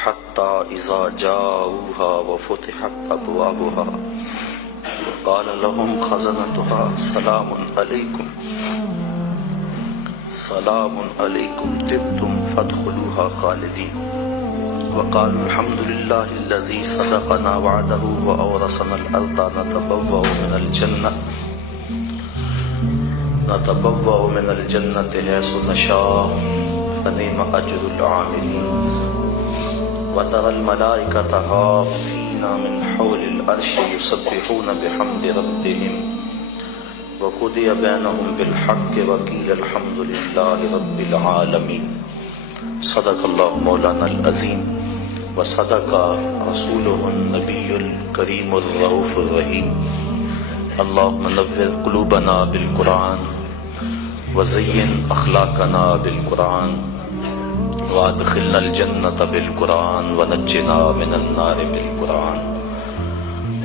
حتى إذا جاءوها وفتحت أبوابها وقال لهم خزنتها سلام عليكم طبتم فادخلوها خالدين وقالوا الحمد لله الذي صدقنا وعده وأورثنا الأرض نتبوأ من الجنة حيث نشاء فنعم أجر العاملين وترى الملائكة حافين من حول العرش يسبحون بحمد ربهم وقضي بينهم بالحق وقيل الحمد لله رب العالمين صدق الله مولانا العظيم وصدق رسوله النبي الكريم الرؤوف الرحيم اللهم نور قلوبنا بالقرآن وزين أخلاقنا بالقرآن وادخلنا الجنة بالقرآن ونجنا من النار بالقرآن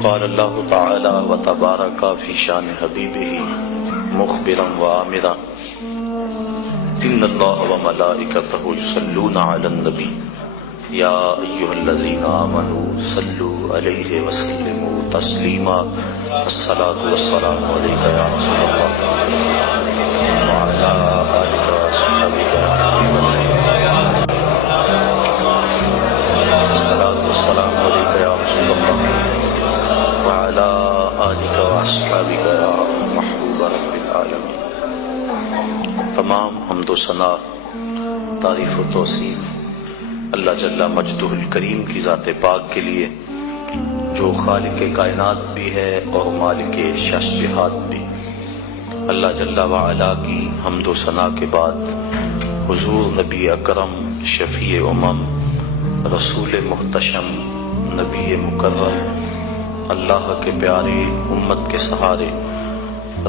قال الله تعالى وتبارك في شان حبيبه مخبرا وآمرا إن الله وملائكته يصلون على النبي يا أيها الذين آمنوا صلوا عليه وسلموا تسليما الصلاة والسلام عليك يا رسول الله وعلى آلك وصحبك الصلاة والسلام عليك يا رسول الله وعلى آلك وصحبك يا محبوب رب العالمين. تمام حمد و ثنا تعریف و توصیف اللہ جل مجدہ الکریم کی ذات پاک کے لیے جو خالق کائنات بھی ہے اور مالک شش جہات بھی. اللہ جل وعلا کی حمد و ثنا کے بعد حضور نبی اکرم شفیع امم رسول محتشم نبی مکرم اللہ کے پیارے امت کے سہارے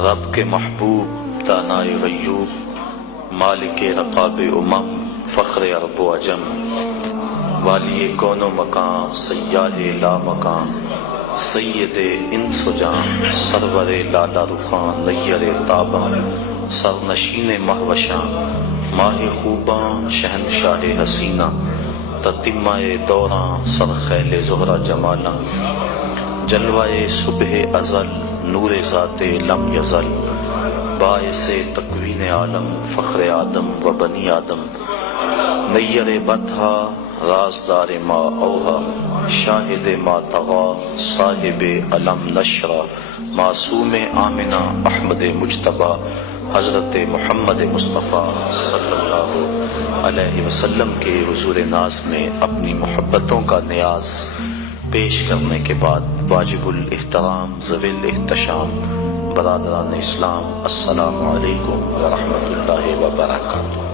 رب کے محبوب دانائے غیوب مالک رقاب امم فخر عرب و عجم والی کون و مکان سیاہ لا مکان سید انس و جان سرور لالا رخان نیر تاباں سرنشین مہوشاں ماہ خوباں شہنشاہ حسینہ تتمہ دوراں سرخیل زہرہ جمالاں جلوہ صبح ازل نور ذات لم یزل باعث تکوین عالم فخر آدم و بنی آدم نیر بطحا رازدار ما اوہا شاہد ما تغا صاحب علم نشرہ معصوم آمنہ احمد مجتبہ حضرت محمد مصطفیٰ صلی اللہ علیہ وسلم کے حضور ناز میں اپنی محبتوں کا نیاز پیش کرنے کے بعد واجب الاحترام ذوی الاحتشام برادران اسلام السلام علیکم ورحمۃ اللہ وبرکاتہ.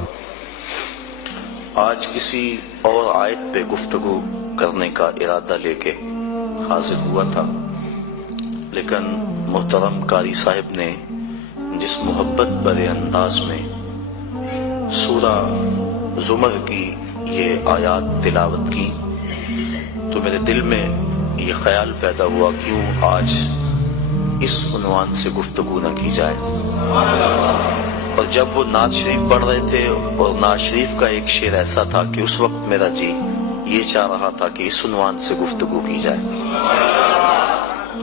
آج کسی اور آیت پہ گفتگو کرنے کا ارادہ لے کے حاضر ہوا تھا، لیکن محترم قاری صاحب نے جس محبت بھرے انداز میں سورہ زمر کی یہ آیات تلاوت کی تو میرے دل میں یہ خیال پیدا ہوا کیوں آج اس عنوان سے گفتگو نہ کی جائے. اور جب وہ نعت شریف پڑھ رہے تھے اور نعت شریف کا ایک شعر ایسا تھا کہ اس وقت میرا جی یہ چاہ رہا تھا کہ اس عنوان سے گفتگو کی جائے.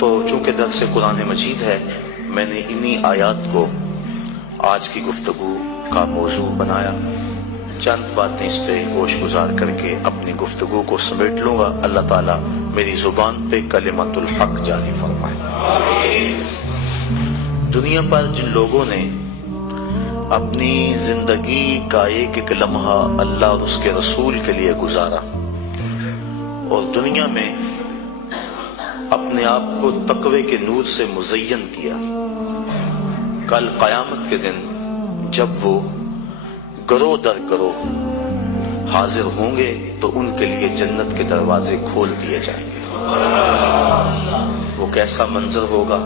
تو چونکہ درس قرآن مجید ہے میں نے انہی آیات کو آج کی گفتگو کا موضوع بنایا. چند باتیں اس پہ گوش گزار کر کے اپنی گفتگو کو سمیٹ لوں گا. اللہ تعالیٰ میری زبان پہ کلمت الحق جاری فرمائے. دنیا پر جن لوگوں نے اپنی زندگی کا ایک ایک لمحہ اللہ اور اس کے رسول کے لیے گزارا اور دنیا میں اپنے آپ کو تقوی کے نور سے مزین کیا، کل قیامت کے دن جب وہ گروہ در گروہ حاضر ہوں گے تو ان کے لیے جنت کے دروازے کھول دیے جائیں گے. وہ کیسا منظر ہوگا؟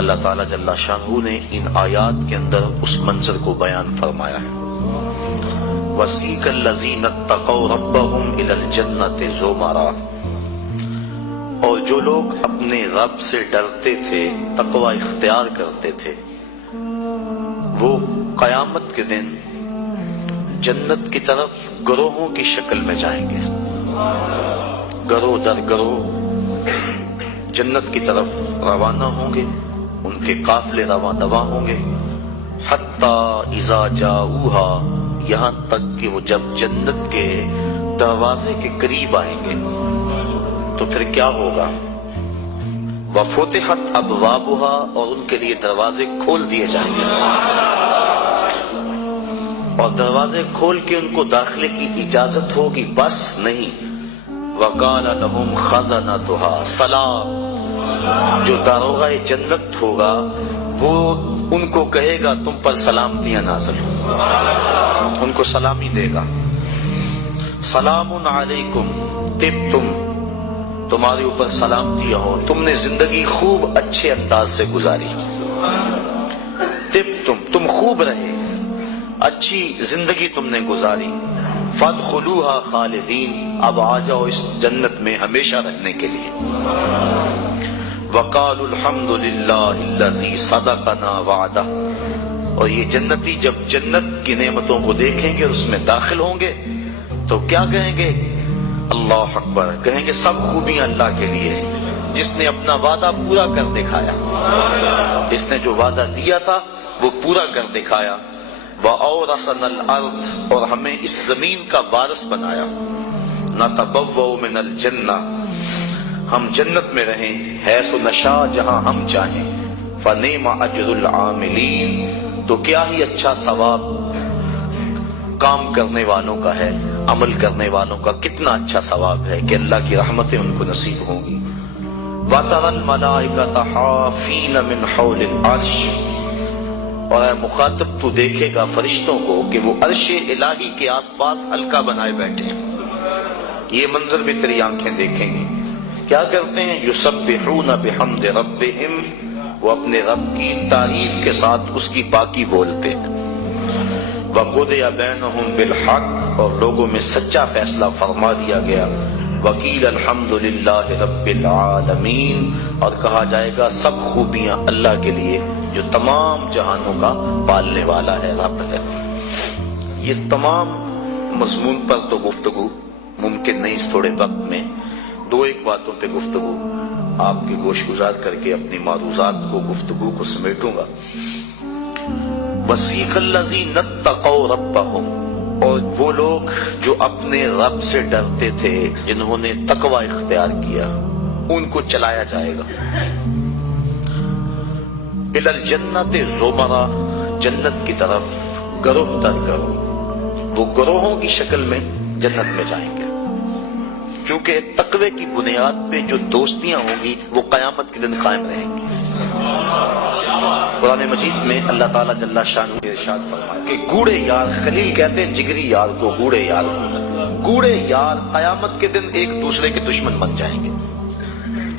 اللہ تعالیٰ جل شانہ نے ان آیات کے اندر اس منظر کو بیان فرمایا ہے. وَسِيقَ الَّذِينَ اتَّقَوْا رَبَّهُمْ إِلَى الْجَنَّةِ زُمَرًا، اور جو لوگ اپنے رب سے ڈرتے تھے، تقوی اختیار کرتے تھے، وہ قیامت کے دن جنت کی طرف گروہوں کی شکل میں جائیں گے. گرو در گرو جنت کی طرف روانہ ہوں گے، ان کے قافلے رواں دواں ہوں گے، حتی اذا جاؤہا، یہاں تک کہ وہ جب جنت کے دروازے کے قریب آئیں گے تو پھر کیا ہوگا؟ وفتحت ابوابہا، اور ان کے لیے دروازے کھول دیے جائیں گے، اور دروازے کھول کے ان کو داخلے کی اجازت ہوگی، بس نہیں۔ وقال لهم خزنتها سلام، جو داروغہ جنت ہوگا وہ ان کو کہے گا تم پر سلامتیاں نازل ہوں، ان کو سلامی دے گا، سلام علیکم طبتم، تمہارے اوپر سلامتیاں ہو، تم نے زندگی خوب اچھے انداز سے گزاری، طبتم، تم خوب رہے، اچھی زندگی تم نے گزاری، فادخلوها خالدین، اب آ جاؤ اس جنت میں ہمیشہ رہنے کے لیے۔ وقالوا الحمد للہ الذی صدقنا وعدہ، اور یہ جنتی جب جنت کی نعمتوں کو دیکھیں گے اور اس میں داخل ہوں گے تو کیا کہیں گے؟ اللہ اکبر، کہیں گے سب خوبیاں اللہ کے لیے جس نے اپنا وعدہ پورا کر دکھایا، جس نے جو وعدہ دیا تھا وہ پورا کر دکھایا۔ وَأَوْرَثَنَا الْأَرْضَ، اور ہمیں اس زمین کا وارث بنایا، نَتَبَوَّأُ مِنَ الْجَنَّةِ، ہم جنت میں رہیں، حیث نشاء، جہاں ہم چاہیں، فَنِعْمَ أَجْرُ الْعَامِلِينَ، تو کیا ہی اچھا ثواب کام کرنے والوں کا ہے، عمل کرنے والوں کا کتنا اچھا ثواب ہے کہ اللہ کی رحمتیں ان کو نصیب ہوں گی۔ وَتَرَى الْمَلَائِكَةَ حَافِينَ مِنْ حَوْلِ الْعَرْشِ، اور اے مخاطب تو دیکھے گا فرشتوں کو کہ وہ عرش الہی کے آس پاس حلقہ بنائے بیٹھے ہیں، یہ منظر بھی تیری آنکھیں دیکھیں گی۔ کیا کرتے ہیں؟ یسبحون بحمد ربہم، وہ اپنے رب کی تعریف کے ساتھ اس کی پاکی بولتے ہیں۔ وقضی بینہم بالحق، اور لوگوں میں سچا فیصلہ فرما دیا گیا۔ وقیل الحمد للہ رب العالمین، اور کہا جائے گا سب خوبیاں اللہ کے لیے جو تمام جہانوں کا پالنے والا ہے، رب ہے۔ یہ تمام مضمون پر تو گفتگو ممکن نہیں اس تھوڑے وقت میں، دو ایک باتوں پہ گفتگو آپ کے گوش گزار کر کے اپنی معروضات کو، گفتگو کو سمیٹوں گا۔ وَسِيقَ الَّذِينَ اتَّقَوْا رَبَّهُمْ، اور وہ لوگ جو اپنے رب سے ڈرتے تھے، جنہوں نے تقوی اختیار کیا، ان کو چلایا جائے گا۔ اِلَى الْجَنَّةِ زُمَرًا، جنت کی طرف گروہ در گروہ، وہ گروہوں کی شکل میں جنت میں جائیں گے، کیونکہ تقوی کی بنیاد پہ جو دوستیاں ہوں گی وہ قیامت کے دن قائم رہیں گی۔ قرآن مجید میں اللہ تعالیٰ جل شانہ ارشاد فرمایا کہ گوڑے یار، خلیل کہتے ہیں جگری یار کو، گوڑے یار، گوڑے یار قیامت کے دن ایک دوسرے کے دشمن بن جائیں گے۔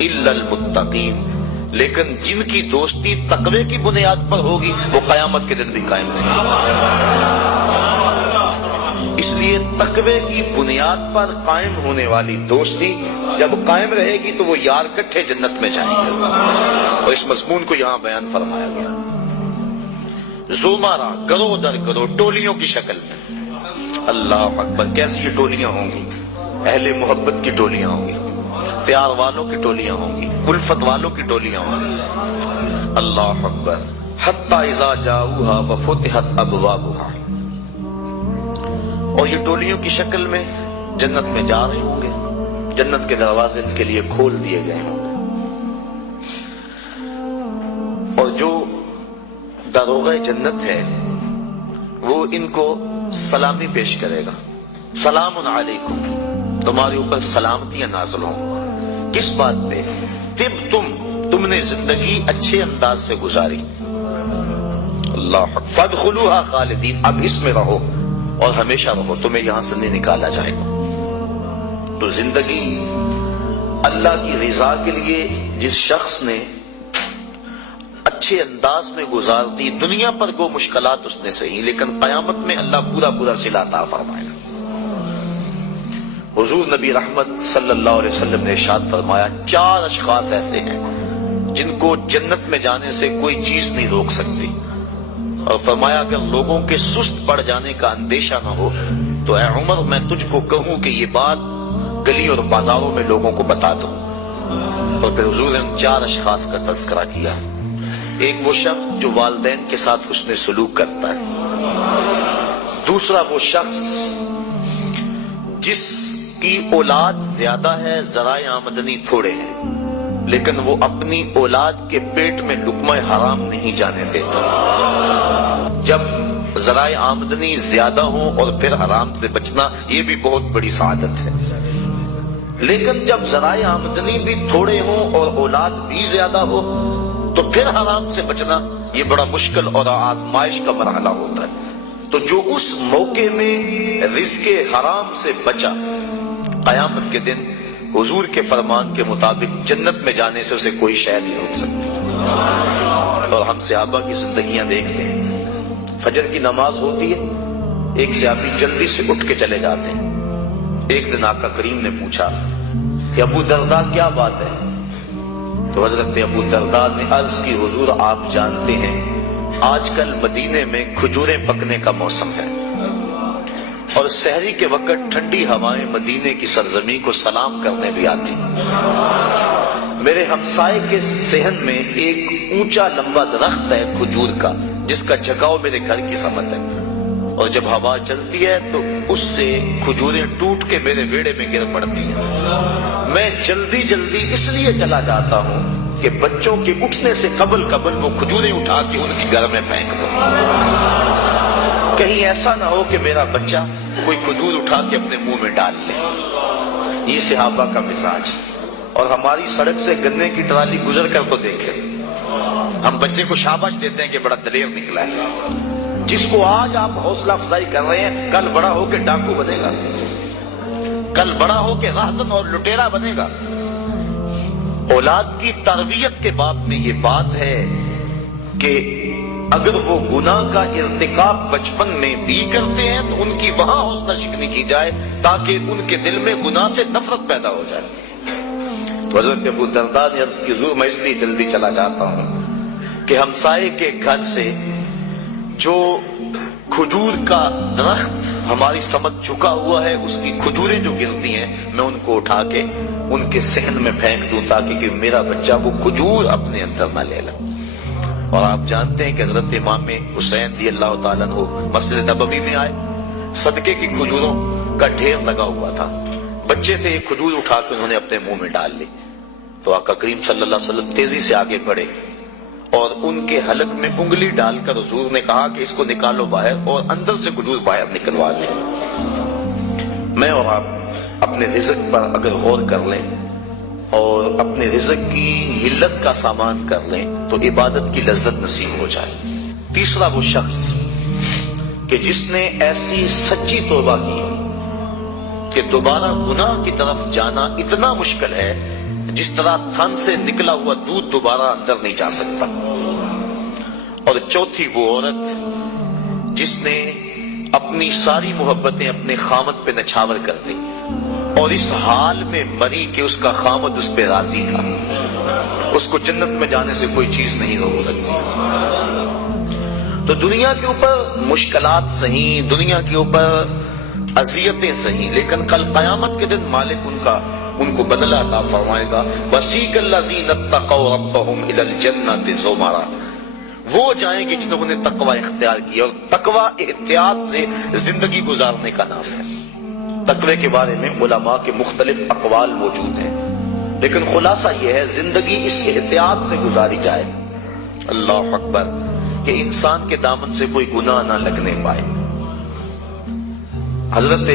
الا المتقین، لیکن جن کی دوستی تقوی کی بنیاد پر ہوگی وہ قیامت کے دن بھی قائم رہیں گے۔ اس لیے تقوی کی بنیاد پر قائم ہونے والی دوستی جب قائم رہے گی تو وہ یار کٹھے جنت میں جائیں گے، اور اس مضمون کو یہاں بیان فرمایا گیا۔ زمرہ، گروہ در گروہ، ٹولیوں کی شکل میں۔ اللہ اکبر، کیسی یہ ٹولیاں ہوں گی؟ اہل محبت کی ٹولیاں ہوں گی، پیار والوں کی ٹولیاں ہوں گی، الفت والوں کی ٹولیاں ہوں گی۔ اللہ اکبر۔ حتی اذا جاؤہا وفتحت ابوابہا، اور یہ ٹولیوں کی شکل میں جنت میں جا رہے ہوں گے، جنت کے دروازے ان کے لیے کھول دیے گئے ہوں گے، اور جو داروغہ جنت ہے وہ ان کو سلامی پیش کرے گا، سلام علیکم، تمہارے اوپر سلامتیاں نازل ہوں۔ کس بات پہ؟ تم نے زندگی اچھے انداز سے گزاری، اللہ فادخلوها خالدین، اب اس میں رہو اور ہمیشہ رہو، تمہیں یہاں سے نہیں نکالا جائے گا۔ تو زندگی اللہ کی رضا کے لیے جس شخص نے اچھے انداز میں گزار دی، دنیا پر کو مشکلات اس نے سہی، لیکن قیامت میں اللہ پورا صلہ عطا فرمائے گا۔ حضور نبی رحمت صلی اللہ علیہ وسلم نے ارشاد فرمایا، 4 اشخاص ایسے ہیں جن کو جنت میں جانے سے کوئی چیز نہیں روک سکتی، اور فرمایا اگر لوگوں کے سست پڑ جانے کا اندیشہ نہ ہو تو اے عمر میں تجھ کو کہوں کہ یہ بات گلی اور بازاروں میں لوگوں کو بتا دو۔ اور پھر حضور نے ان 4 اشخاص کا تذکرہ کیا۔ ایک وہ شخص جو والدین کے ساتھ حسن سلوک کرتا ہے، دوسرا وہ شخص جس کی اولاد زیادہ ہے، ذرائع آمدنی تھوڑے ہیں، لیکن وہ اپنی اولاد کے پیٹ میں لقمہ حرام نہیں جانے دیتا۔ جب ذرائع آمدنی زیادہ ہوں اور پھر حرام سے بچنا، یہ بھی بہت بڑی سعادت ہے، لیکن جب ذرائع آمدنی بھی تھوڑے ہوں اور اولاد بھی زیادہ ہو تو پھر حرام سے بچنا یہ بڑا مشکل اور آزمائش کا مرحلہ ہوتا ہے۔ تو جو اس موقع میں رزق حرام سے بچا، قیامت کے دن حضور کے فرمان کے مطابق جنت میں جانے سے اسے کوئی شے نہیں روک سکتی۔ اور ہم صحابہ کی زندگیاں دیکھتے ہیں، فجر کی نماز ہوتی ہے، ایک صحابی جلدی سے اٹھ کے چلے جاتے ہیں۔ ایک دن آقا کریم نے پوچھا کہ ابو درداء کیا بات ہے؟ تو حضرت ابو درداء نے عرض کی، حضور آپ جانتے ہیں آج کل مدینے میں کھجوریں پکنے کا موسم ہے، اور سحری کے وقت ٹھنڈی ہوائیں مدینے کی سرزمین کو سلام کرنے بھی آتی۔ میرے ہمسائے کے صحن میں ایک اونچا لمبا درخت ہے کھجور کا، جس کا جھکاؤ میرے گھر کی سمت ہے، اور جب ہوا چلتی ہے تو اس سے کھجوریں ٹوٹ کے میرے ویڑے میں گر پڑتی ہیں۔ میں جلدی جلدی اس لیے چلا جاتا ہوں کہ بچوں کے اٹھنے سے قبل وہ کھجوریں اٹھا کے ان کی گھر میں پھینک دوں، کہیں ایسا نہ ہو کہ میرا بچہ کوئی کھجور اٹھا کے اپنے منہ میں ڈال لے۔ یہ صحابہ کا مزاج۔ اور ہماری سڑک سے گنے کی ٹرالی گزر کر تو دیکھیں، ہم بچے کو شاباش دیتے ہیں کہ بڑا دلیر نکلا ہے۔ جس کو آج آپ حوصلہ افزائی کر رہے ہیں، کل بڑا ہو کے ڈاکو بنے گا، کل بڑا ہو کے راہزن اور لٹیرا بنے گا۔ اولاد کی تربیت کے باب میں یہ بات ہے کہ اگر وہ گناہ کا ارتکاب بچپن میں بھی کرتے ہیں تو ان کی وہاں حوصلہ شکنی کی جائے تاکہ ان کے دل میں گناہ سے نفرت پیدا ہو جائے۔ تو حضرت ابو درداء نے عرض کی، حضور میں اس لیے جلدی چلا جاتا ہوں کہ ہمسائے کے گھر سے جو کھجور کا درخت ہماری سمت جھکا ہوا ہے، اس کی کھجوریں جو گرتی ہیں میں ان کو اٹھا کے ان کے صحن میں پھینک دوں تاکہ کہ میرا بچہ وہ کھجور اپنے اندر نہ لے لے۔ اور آپ جانتے ہیں کہ حضرت امام حسین رضی اللہ تعالیٰ عنہ مسجد نبوی میں آئے، صدقے کی کھجوروں کا ڈھیر لگا ہوا تھا، بچے تھے، ایک کھجور اٹھا کے انہوں نے اپنے منہ میں ڈال لی۔ تو آقا کریم صلی اللہ علیہ وسلم تیزی سے آگے بڑھے اور ان کے حلق میں انگلی ڈال کر حضور نے کہا کہ اس کو نکالو باہر اور اندر سے کھجور باہر نکلوا دو۔ میں اور آپ اپنے رزق پر اگر غور کر لیں اور اپنے رزق کی حلت کا سامان کر لیں تو عبادت کی لذت نصیب ہو جائے۔ تیسرا وہ شخص کہ جس نے ایسی سچی توبہ کی کہ دوبارہ گناہ کی طرف جانا اتنا مشکل ہے جس طرح تھن سے نکلا ہوا دودھ دوبارہ اندر نہیں جا سکتا۔ اور چوتھی وہ عورت جس نے اپنی ساری محبتیں اپنے خامد پہ نچھاور کر دی اور اس حال میں مری کہ اس کا خامد اس پہ راضی تھا، اس کو جنت میں جانے سے کوئی چیز نہیں روک سکتی۔ تو دنیا کے اوپر مشکلات سہیں، دنیا کے اوپر اذیتیں سہیں، لیکن کل قیامت کے دن مالک ان کو بدلہ عطا فرمائے گا۔ وَسِيقَ الَّذِينَ اتَّقَوْا رَبَّهُمْ إِلَى الْجَنَّةِ زُمَرًا۔ وہ جائیں گے جنہوں نے تقوی اختیار کیا، اور تقوی احتیاط سے زندگی گزارنے کا نام ہے۔ تقوی کے بارے میں علماء کے مختلف اقوال موجود ہیں، لیکن خلاصہ یہ ہے زندگی اس احتیاط سے گزاری جائے، اللہ اکبر، کہ انسان کے دامن سے کوئی گناہ نہ لگنے پائے۔ حضرت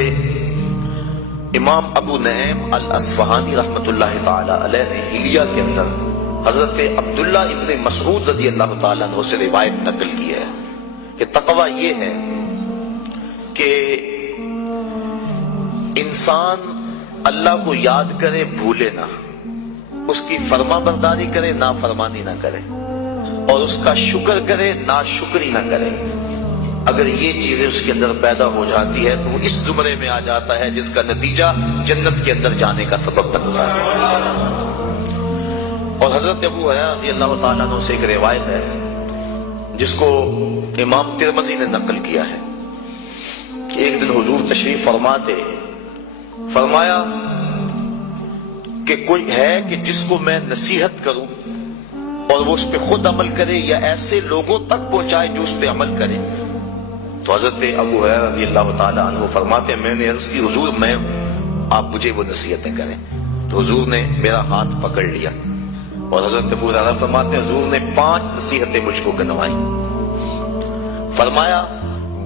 امام ابو نعیم الاصفہانی رحمۃ اللہ تعالی علیہ نے حلیہ کے اندر حضرت عبداللہ ابن مسعود رضی اللہ تعالیٰ عنہ سے روایت نقل کی ہے کہ تقوی یہ ہے کہ انسان اللہ کو یاد کرے، بھولے نہ، اس کی فرما برداری کرے، نافرمانی نہ کرے، اور اس کا شکر کرے، ناشکری نہ کرے۔ اگر یہ چیزیں اس کے اندر پیدا ہو جاتی ہے تو وہ اس زمرے میں آ جاتا ہے جس کا نتیجہ جنت کے اندر جانے کا سبب بنتا ہے۔ اور حضرت ابو ہریرہ رضی اللہ تعالیٰ عنہ سے ایک روایت ہے جس کو امام ترمذی نے نقل کیا ہے کہ ایک دن حضور تشریف فرماتے، فرمایا کہ کوئی ہے کہ جس کو میں نصیحت کروں اور وہ اس پہ خود عمل کرے یا ایسے لوگوں تک پہنچائے جو اس پہ عمل کرے؟ تو حضرت ابو ہریرہ رضی اللہ تعالی عنہ فرماتے ہیں میں نے عرض کی حضور میں آپ مجھے وہ نصیحتیں کریں. تو حضور نے میرا ہاتھ پکڑ لیا اور حضرت ابو ہریرہ فرماتے ہیں حضور نے 5 نصیحتیں مجھ کو گنوائیں. فرمایا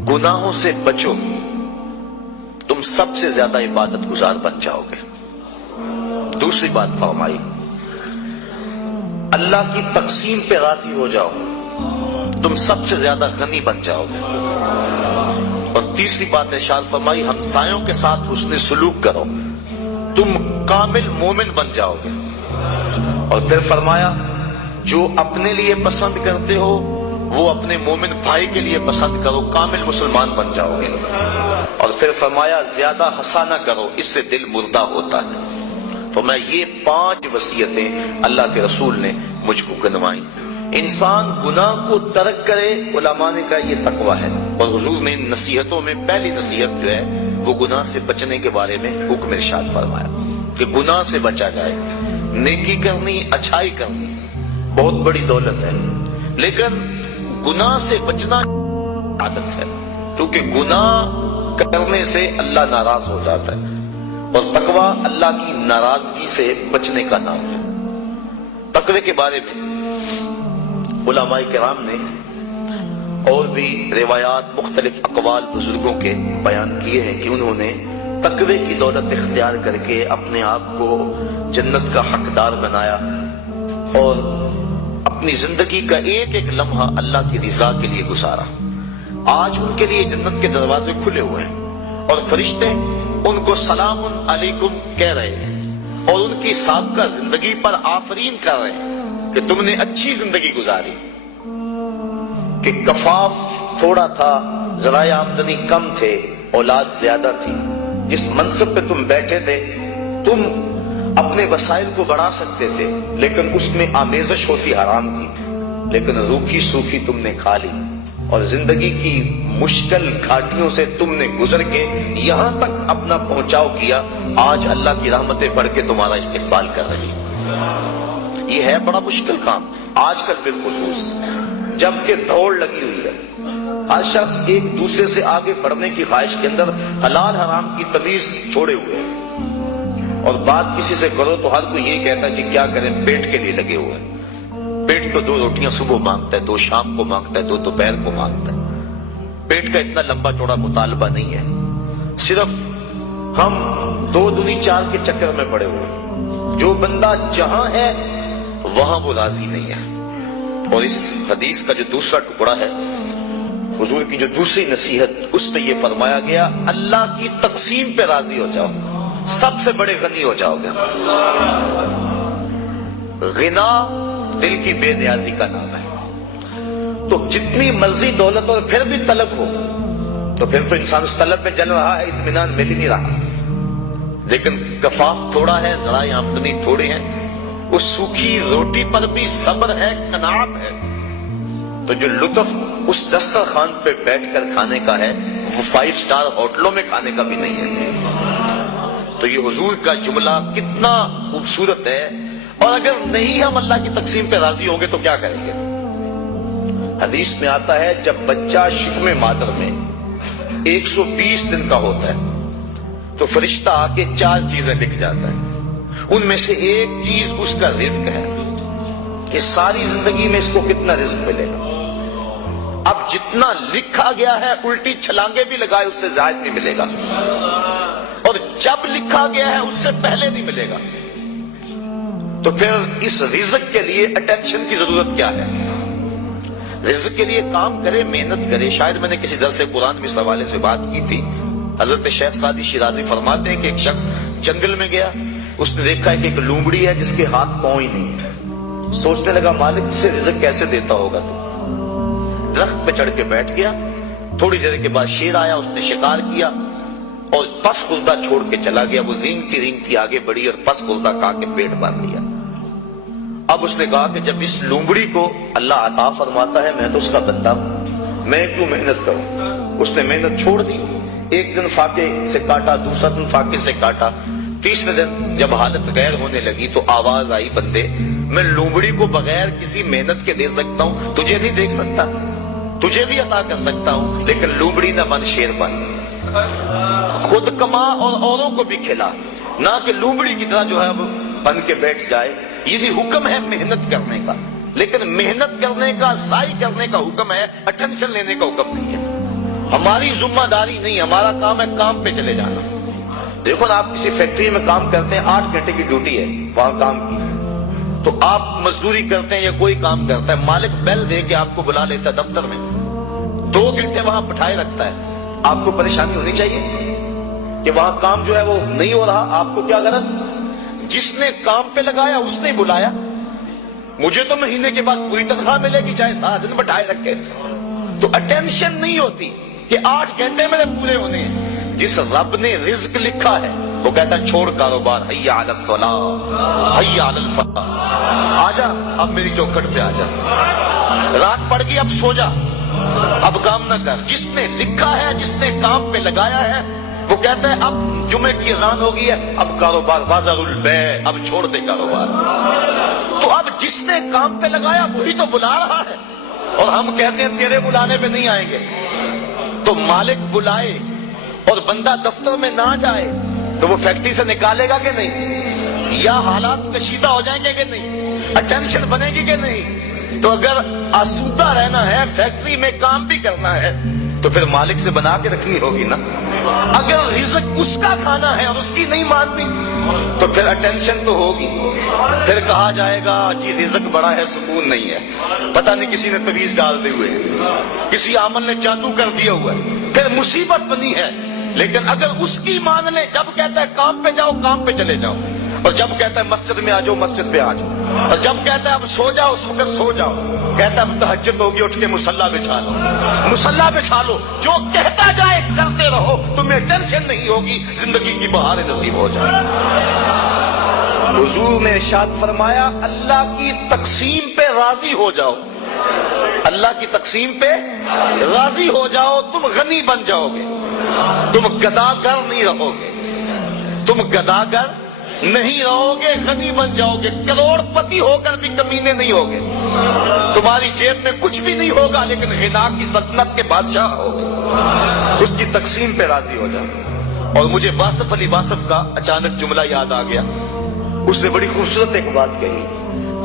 گناہوں سے بچو تم سب سے زیادہ عبادت گزار بن جاؤ گے. دوسری بات فرمائی اللہ کی تقسیم پہ راضی ہو جاؤ تم سب سے زیادہ غنی بن جاؤ گے. اور تیسری بات ارشاد فرمائی ہمسایوں کے ساتھ حسن سلوک کرو تم کامل مومن بن جاؤ گے. اور پھر فرمایا جو اپنے لیے پسند کرتے ہو وہ اپنے مومن بھائی کے لیے پسند کرو کامل مسلمان بن جاؤ گے. اور پھر فرمایا زیادہ ہنسا نہ کرو اس سے دل مردہ ہوتا ہے. فرمایا یہ 5 وصیتیں اللہ کے رسول نے مجھ کو گنوائیں. انسان گناہ کو ترک کرے علماء نے کہا یہ تقویٰ ہے. اور حضور نے ان نصیحتوں میں پہلی نصیحت جو ہے وہ گناہ سے بچنے کے بارے میں حکم ارشاد فرمایا کہ گناہ سے بچا جائے. نیکی کرنی اچھائی کرنی بہت بڑی دولت ہے لیکن گناہ سے بچنا عادت ہے کیونکہ گناہ کرنے سے اللہ ناراض ہو جاتا ہے اور تقویٰ اللہ کی ناراضگی سے بچنے کا نام ہے. تقوی کے بارے میں علماء کرام نے اور بھی روایات مختلف اقوال بزرگوں کے بیان کیے ہیں کہ انہوں نے تقوی کی دولت اختیار کر کے اپنے آپ کو جنت کا حقدار بنایا اور اپنی زندگی کا ایک ایک لمحہ اللہ کی رضا کے لیے گزارا. آج ان کے لیے جنت کے دروازے کھلے ہوئے ہیں اور فرشتے ان کو سلام علیکم کہہ رہے ہیں اور ان کی سابقہ زندگی پر آفرین کر رہے ہیں کہ تم نے اچھی زندگی گزاری کہ کفاف تھوڑا تھا ذرائع آمدنی کم تھے اولاد زیادہ تھی. جس منصب پہ تم بیٹھے تھے تم اپنے وسائل کو بڑھا سکتے تھے لیکن اس میں آمیزش ہوتی حرام کی لیکن روکھی سوکھی تم نے کھا لی اور زندگی کی مشکل گھاٹیوں سے تم نے گزر کے یہاں تک اپنا پہنچاؤ کیا. آج اللہ کی رحمتیں بڑھ کے تمہارا استقبال کر رہی. یہ ہے بڑا مشکل کام آج کل بالخصوص جبکہ دوڑ لگی ہوئی ہے. ہر شخص ایک دوسرے سے آگے بڑھنے کی خواہش کے اندر حلال حرام کی تمیز چھوڑے ہوئے ہیں اور بات کسی سے کرو تو ہر کوئی یہ کہتا ہے جی کیا کریں پیٹ کے لیے لگے ہوئے ہیں. پیٹ تو 2 روٹیاں صبح مانگتا ہے 2 شام کو مانگتا ہے 2 دوپہر کو مانگتا ہے. پیٹ کا اتنا لمبا چوڑا مطالبہ نہیں ہے. صرف ہم 2 دنی 4 کے چکر میں پڑے ہوئے ہیں. جو بندہ جہاں ہے وہاں وہ راضی نہیں ہے. اور اس حدیث کا جو دوسرا ٹکڑا ہے حضور کی جو دوسری نصیحت اس میں یہ فرمایا گیا اللہ کی تقسیم پہ راضی ہو جاؤ سب سے بڑے غنی ہو جاؤ گے. غنا دل کی بے نیازی کا نام ہے. تو جتنی مرضی دولت اور پھر بھی طلب ہو تو پھر تو انسان اس طلب میں جل رہا ہے اطمینان مل ہی نہیں رہا. لیکن کفاف تھوڑا ہے ذرائع آمدنی تھوڑے ہیں اس سوکھی روٹی پر بھی صبر ہے قناعت ہے تو جو لطف اس دسترخوان پہ بیٹھ کر کھانے کا ہے وہ 5 سٹار ہوٹلوں میں کھانے کا بھی نہیں ہے. تو یہ حضور کا جملہ کتنا خوبصورت ہے. اور اگر نہیں ہم اللہ کی تقسیم پہ راضی ہوں گے تو کیا کریں گے؟ حدیث میں آتا ہے جب بچہ شکم مادر میں 120 دن کا ہوتا ہے تو فرشتہ آ کے 4 چیزیں لکھ جاتا ہے. ان میں سے ایک چیز اس کا رزق ہے کہ ساری زندگی میں اس کو کتنا رزق ملے گا. اب جتنا لکھا گیا ہے الٹی چھلانگے بھی لگائے اس سے زائد نہیں ملے گا اور جب لکھا گیا ہے اس سے پہلے نہیں ملے گا. تو پھر اس رزق کے لیے اٹینشن کی ضرورت کیا ہے؟ رزق کے لیے کام کرے محنت کرے. شاید میں نے کسی درس قرآن میں اس حوالے سے بات کی تھی. حضرت شیخ سعدی شیرازی فرماتے ہیں کہ ایک شخص جنگل میں گیا اس نے دیکھا کہ ایک لومڑی ہے جس کے ہاتھ پاؤں ہی نہیں ہے. سوچنے لگا مالک سے رزق کیسے دیتا ہوگا. تو درخت پہ چڑھ کے بیٹھ گیا. تھوڑی دیر کے بعد شیر آیا اس نے شکار کیا اور پس خلدہ چھوڑ کے چلا گیا. وہ رینگتی رینگتی آگے بڑھی اور پس خلدہ کھا کے پیٹ باندھ لیا. اب اس نے کہا کہ جب اس لومڑی کو اللہ عطا فرماتا ہے میں تو اس کا بندہ ہوں میں کیوں محنت کروں. اس نے محنت چھوڑ دی. ایک دن فاقے سے کاٹا دوسرا دن فاقے سے کاٹا تیسرے دن جب حالت غیر ہونے لگی تو آواز آئی بندے میں لومڑی کو بغیر کسی محنت کے دے سکتا ہوں، تجھے نہیں دیکھ سکتا، تجھے بھی عطا کر سکتا ہوں، لیکن لومڑی نہ بن شیر بن، خود کما اور اوروں کو بھی کھلا، نہ کہ لومڑی کی طرح جو ہے وہ بن کے بیٹھ جائے۔ یہ بھی حکم ہے محنت کرنے کا، لیکن محنت کرنے کا، سعی کرنے کا حکم ہے، اٹینشن لینے کا حکم نہیں ہے۔ ہماری ذمہ داری نہیں، ہمارا کام ہے کام پہ چلے جانا۔ دیکھو نا، آپ کسی فیکٹری میں کام کرتے ہیں، 8 گھنٹے کی ڈیوٹی ہے وہاں کام کی، تو آپ مزدوری کرتے ہیں یا کوئی کام کرتا ہے، مالک بیل دے کے آپ کو بلا لیتا ہے دفتر میں، 2 گھنٹے وہاں بٹھائے رکھتا ہے، آپ کو پریشانی ہونی چاہیے کہ وہاں کام جو ہے وہ نہیں ہو رہا؟ آپ کو کیا غرض؟ جس نے کام پہ لگایا اس نے بلایا، مجھے تو مہینے کے بعد پوری تنخواہ ملے گی چاہے 7 دن بٹھائے رکھے۔ تو اٹینشن نہیں ہوتی کہ 8 گھنٹے میرے پورے ہونے ہیں۔ جس رب نے رزق لکھا ہے وہ کہتا ہے چھوڑ کاروبار، حی علی الصلاۃ، حی علی الفلاح، آجا اب میری چوکھٹ پہ آجا، رات پڑ گئی اب سو جا، اب کام نہ کر۔ جس نے لکھا ہے، جس نے کام پہ لگایا ہے، وہ کہتا ہے اب جمعے کی اذان ہو گئی ہے، اب کاروبار بازار البیع، اب چھوڑ دے کاروبار۔ تو اب جس نے کام پہ لگایا وہی تو بلا رہا ہے، اور ہم کہتے ہیں تیرے بلانے پہ نہیں آئیں گے۔ تو مالک بلائے اور بندہ دفتر میں نہ جائے تو وہ فیکٹری سے نکالے گا کہ نہیں؟ یا حالات کشیدہ ہو جائیں گے کہ نہیں؟ اٹینشن بنے گی کہ نہیں؟ تو اگر آسودہ رہنا ہے، فیکٹری میں کام بھی کرنا ہے، تو پھر مالک سے بنا کے رکھنی ہوگی نا۔ اگر رزق اس کا کھانا ہے اور اس کی نہیں ماننی تو پھر اٹینشن تو ہوگی، پھر کہا جائے گا جی رزق بڑا ہے سکون نہیں ہے، پتہ نہیں کسی نے تویز ڈال دی ہوئے، کسی عامل نے جادو کر دیا ہوا ہے، پھر مصیبت بنی ہے۔ لیکن اگر اس کی مان لے، جب کہتا ہے کام پہ جاؤ کام پہ چلے جاؤ، اور جب کہتا ہے مسجد میں آ جاؤ مسجد پہ آ جاؤ، اور جب کہتا ہے اب سو جاؤ اس وقت سو جاؤ، کہتا ہے اب تہجد ہوگی اٹھ کے مصلی بچھا لو، مصلی بچھا لو، جو کہتا جائے کرتے رہو، تمہیں ٹینشن نہیں ہوگی، زندگی کی بہار نصیب ہو جائے۔ حضور نے ارشاد فرمایا اللہ کی تقسیم پہ راضی ہو جاؤ، اللہ کی تقسیم پہ راضی ہو جاؤ، تم غنی بن جاؤ گے، تم گداگر نہیں رہو گے، تم گداگر نہیں رہو گے، غنی بن جاؤ گے، کروڑ پتی ہو کر بھی کمینے نہیں ہوگے، تمہاری جیب میں کچھ بھی نہیں ہوگا لیکن غنا کی سلطنت کے بادشاہ ہوگے۔ اس کی تقسیم پہ راضی ہو جاؤ۔ اور مجھے واصف علی واصف کا اچانک جملہ یاد آ گیا، اس نے بڑی خوبصورت ایک بات کہی،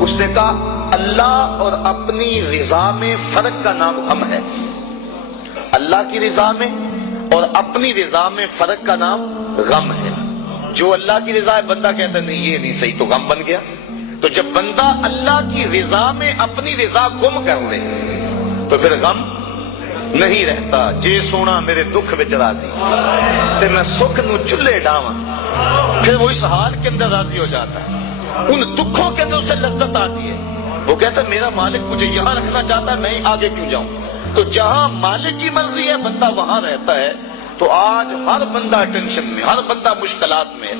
اس نے کہا اللہ اور اپنی رضا میں فرق کا نام غم ہے، اللہ کی رضا میں اور اپنی رضا میں فرق کا نام غم ہے۔ جو اللہ کی رضا ہے بندہ کہتا ہے نہیں یہ نہیں صحیح، تو غم بن گیا۔ تو جب بندہ اللہ کی رضا میں اپنی رضا گم کر لے تو پھر غم نہیں رہتا۔ جے سونا میرے دکھ وچ راضی تے میں سکھ نو چلے ڈاواں، پھر وہ اس حال کے اندر راضی ہو جاتا ہے، ان دکھوں کے اندر اسے لذت آتی ہے۔ وہ کہتا ہے میرا مالک مجھے یہاں رکھنا چاہتا ہے، میں آگے کیوں جاؤں؟ تو جہاں مالک کی مرضی ہے بندہ وہاں رہتا ہے۔ تو آج ہر بندہ ٹینشن میں، ہر بندہ مشکلات میں،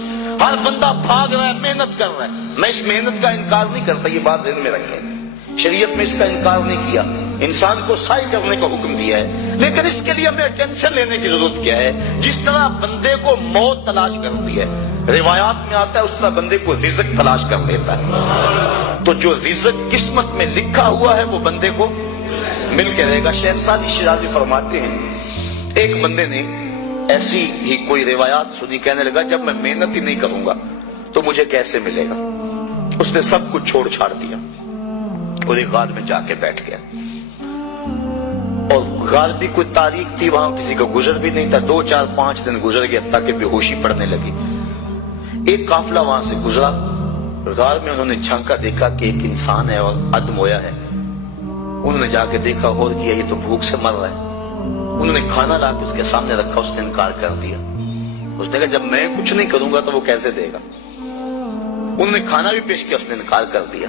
ہر بندہ بھاگ رہا ہے، محنت کر رہا ہے۔ میں اس محنت کا انکار نہیں کرتا، یہ بات ذہن میں رکھیں، شریعت میں اس کا انکار نہیں کیا، انسان کو سعی کرنے کا حکم دیا ہے، لیکن اس کے لیے ہمیں ٹینشن لینے کی ضرورت کیا ہے؟ جس طرح بندے کو موت تلاش کرتی ہے، روایات میں آتا ہے، اس طرح بندے کو رزق تلاش کر لیتا ہے۔ تو جو رزق قسمت میں لکھا ہوا ہے وہ بندے کو مل کے رہے گا۔ شیخ سعدی شیرازی فرماتے ہیں ایک بندے نے ایسی ہی کوئی روایات سنی، کہنے لگا جب میں محنت ہی نہیں کروں گا تو مجھے کیسے ملے گا؟ اس نے سب کچھ چھوڑ چھاڑ دیا اور ایک غار میں جا کے بیٹھ گیا، اور غار بھی کوئی تاریخ تھی، وہاں کسی کا گزر بھی نہیں تھا۔ 2 4 5 دن گزر گیا تاکہ بے ہوشی پڑنے لگی۔ ایک قافلہ وہاں سے گزرا، غار میں انہوں نے جھانکا، دیکھا کہ ایک انسان ہے اور ادم ہویا ہے۔ انہوں نے جا کے دیکھا، غور کیا، یہ تو بھوک سے مر رہا ہے۔ انہوں نے کھانا لا کے اس کے سامنے رکھا، اس نے انکار کر دیا۔ اس نے کہا جب میں کچھ نہیں کروں گا تو وہ کیسے دے گا؟ انہوں نے کھانا بھی پیش کیا، اس نے انکار کر دیا۔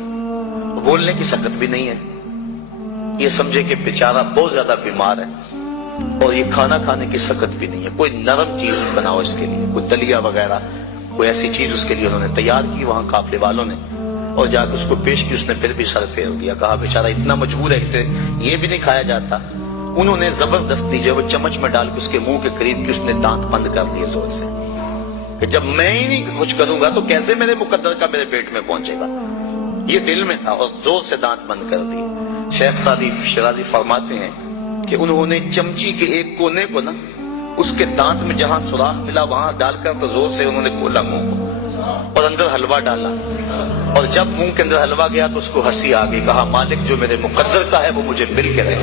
بولنے کی سکت بھی نہیں ہے، یہ سمجھے کہ بیچارہ بہت زیادہ بیمار ہے، اور یہ کھانا کھانے کی سکت بھی نہیں ہے۔ کوئی نرم چیز بناؤ اس کے لیے، کوئی دلیا وغیرہ، کوئی ایسی چیز اس کے لیے انہوں نے تیار کی وہاں قافلے والوں نے، اور جا کے اس کو پیش کی۔ اس نے پھر بھی سر پھیر دیا، کہا بیچارہ اتنا مجبور ہے، اسے یہ بھی نہیں کھایا جاتا۔ انہوں نے زبردستی جو وہ چمچ میں ڈال کے اس کے منہ کے قریب کی، اس نے دانت بند کر لیے زور سے۔ کہ جب میں ہی نہیں کچھ کروں گا تو کیسے میرے مقدر کا میرے پیٹ میں پہنچے گا. یہ دل میں تھا اور زور سے دانت بند کر دی. شیخ سعدی شیرازی فرماتے ہیں کہ انہوں نے چمچی کے ایک کونے کو نا اس کے دانت میں جہاں سوراخ ملا وہاں ڈال کر تو زور سے انہوں نے کھولا منہ کو اور اندر حلوہ ڈالا, اور جب منہ کے اندر حلوہ گیا تو اس کو ہنسی آ گئی. کہا مالک جو میرے مقدر کا ہے وہ مجھے مل کے رہے.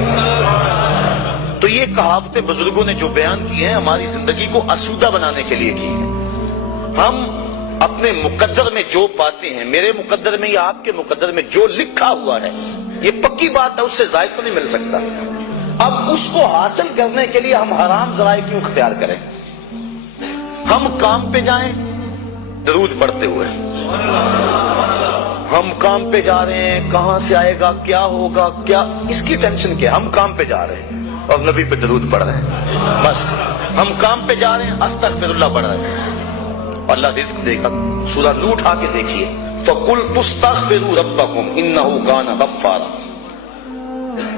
تو یہ کہاوتیں بزرگوں نے جو بیان کی ہیں ہماری زندگی کو آسودہ بنانے کے لیے کی ہیں. ہم اپنے مقدر میں جو پاتے ہیں, میرے مقدر میں یا آپ کے مقدر میں جو لکھا ہوا ہے یہ پکی بات ہے, اس سے زائد تو نہیں مل سکتا. اب اس کو حاصل کرنے کے لیے ہم حرام ذرائع کیوں اختیار کریں؟ ہم کام پہ جائیں درود پڑھتے ہوئے, ہم کام پہ جا رہے ہیں کہاں سے آئے گا کیا ہوگا کیا, اس کی ٹینشن کیا؟ ہم کام پہ جا رہے ہیں اور نبی پہ درود پڑھ رہے ہیں بس. ہم کام پہ جا رہے ہیں استغفر اللہ پڑھ رہے ہیں. اللہ رزق دے گا. سورہ نوح اٹھا کے دیکھیے, فَقُلْتُ اسْتَغْفِرُوا رَبَّكُمْ إِنَّهُ كَانَ غَفَّارًا.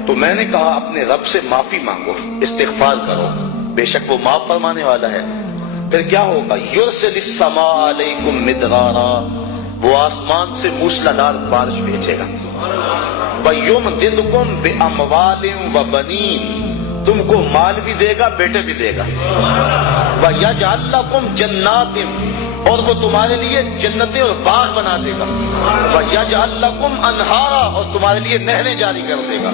تو میں نے کہا اپنے رب سے معافی مانگو, استغفار کرو, بے شک وہ معاف فرمانے والا ہے. پھر کیا ہوگا؟ يُرْسِلِ السَّمَاءَ عَلَيْكُمْ مِدْرَارًا, وہ آسمان سے موسلادھار بارش بھیجے گا. وَيُمْدِدْكُمْ بِأَمْوَالٍ وَبَنِينَ, تم کو مال بھی دے گا بیٹے بھی دے گا. وَيَجْعَلْ لَكُمْ جَنَّاتٍ, اور وہ تمہارے لیے جنتیں اور باغ بنا دے گا. وَيَجْعَلْ لَكُمْ أَنْهَارًا, اور تمہارے لیے نہریں جاری کر دے گا.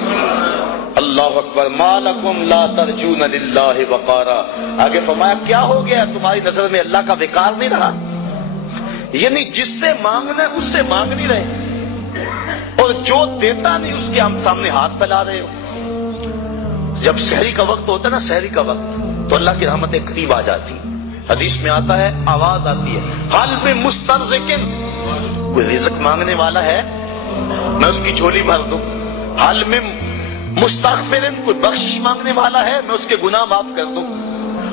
اللہ اکبر. مَا لَكُمْ لَا تَرْجُونَ لِلَّهِ وَقَارًا, آگے فرمایا کیا ہو گیا تمہاری نظر میں اللہ کا وقار نہیں رہا؟ یعنی جس سے مانگنا ہے اس سے مانگ نہیں رہے, اور جو دیتا نہیں اس کے ہم سامنے ہاتھ پھیلا رہے ہو. جب سحری کا وقت ہوتا ہے نا, سحری کا وقت, تو اللہ کی رحمتیں قریب آ جاتی. حدیث میں آتا ہے, آواز آتی ہے, حل میں مسترزقن, کوئی رزق مانگنے والا ہے میں اس کی جھولی بھر دوں. حل میں مستغفرن, کوئی بخشش مانگنے والا ہے میں اس کے گناہ معاف کر دوں.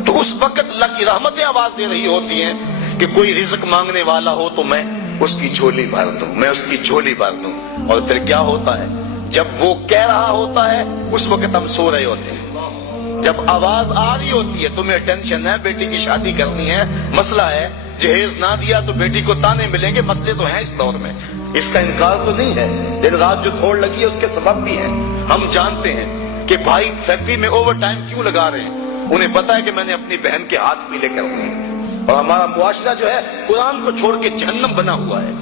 تو اس وقت اللہ کی رحمتیں آواز دے رہی ہوتی ہیں کہ کوئی رزق مانگنے والا ہو تو میں اس کی جھولی بھر دوں, میں اس کی جھولی بھر دوں. اور پھر کیا ہوتا ہے, جب وہ کہہ رہا ہوتا ہے اس وقت ہم سو رہے ہوتے ہیں. جب آواز آ رہی ہوتی ہے تمہیں ٹینشن ہے, بیٹی کی شادی کرنی ہے, مسئلہ ہے, جہیز نہ دیا تو بیٹی کو تانے ملیں گے, مسئلے تو ہیں اس دور میں, اس کا انکار تو نہیں ہے. دن رات جو دوڑ لگی ہے اس کے سبب بھی ہیں. ہم جانتے ہیں کہ بھائی فیکٹری میں اوور ٹائم کیوں لگا رہے ہیں, انہیں پتا ہے کہ میں نے اپنی بہن کے ہاتھ پیلے کرنے ہیں. اور ہمارا معاشرہ جو ہے قرآن کو چھوڑ کے جہنم بنا ہوا ہے.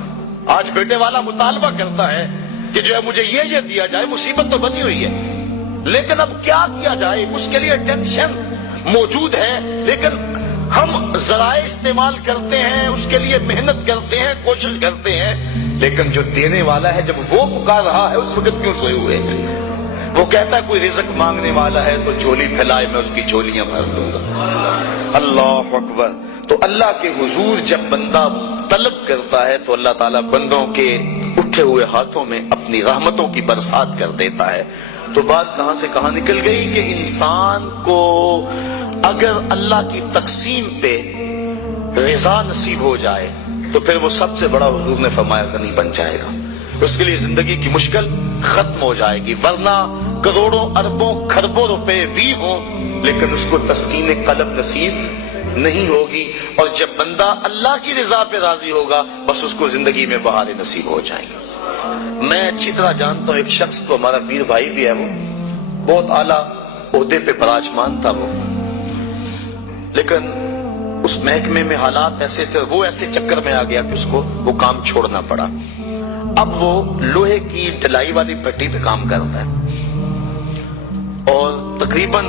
آج بیٹے والا مطالبہ کرتا ہے کہ جو ہے مجھے یہ دیا جائے, مصیبت تو بنی ہوئی ہے, لیکن اب کیا دیا جائے, اس کے لیے ٹینشن موجود ہے. لیکن ہم ذرائع استعمال کرتے ہیں, اس کے لیے محنت کرتے ہیں, کوشش کرتے ہیں, لیکن جو دینے والا ہے جب وہ پکار رہا ہے اس وقت کیوں سوئے ہوئے ہیں؟ وہ کہتا ہے کوئی رزق مانگنے والا ہے تو جھولی پھیلائے, میں اس کی جھولیاں بھر دوں گا. اللہ اکبر. تو اللہ کے حضور جب بندہ طلب کرتا ہے تو اللہ تعالیٰ بندوں کے اٹھے ہوئے ہاتھوں میں اپنی رحمتوں کی برسات کر دیتا ہے. تو بات کہاں سے کہاں نکل گئی کہ انسان کو اگر اللہ کی تقسیم پہ رضا نصیب ہو جائے تو پھر وہ سب سے بڑا حضور نے فرمایا غنی بن جائے گا. اس کے لیے زندگی کی مشکل ختم ہو جائے گی. ورنہ کروڑوں اربوں خربوں روپے بھی ہوں لیکن اس کو تسکین قلب نصیب نہیں ہوگی. اور جب بندہ اللہ کی رضا پہ راضی ہوگا بس اس کو زندگی میں بہاریں نصیب ہو جائیں گی. میں اچھی طرح جانتا ہوں ایک شخص کو, ہمارا پیر بھائی بھی ہے, وہ بہت اعلیٰ عہدے پہ براجمان تھا وہ, لیکن اس محکمے میں حالات ایسے تھے, وہ ایسے چکر میں آ گیا کہ اس کو وہ کام چھوڑنا پڑا. اب وہ لوہے کی ڈھلائی والی پٹی پہ کام کرتا ہے اور تقریباً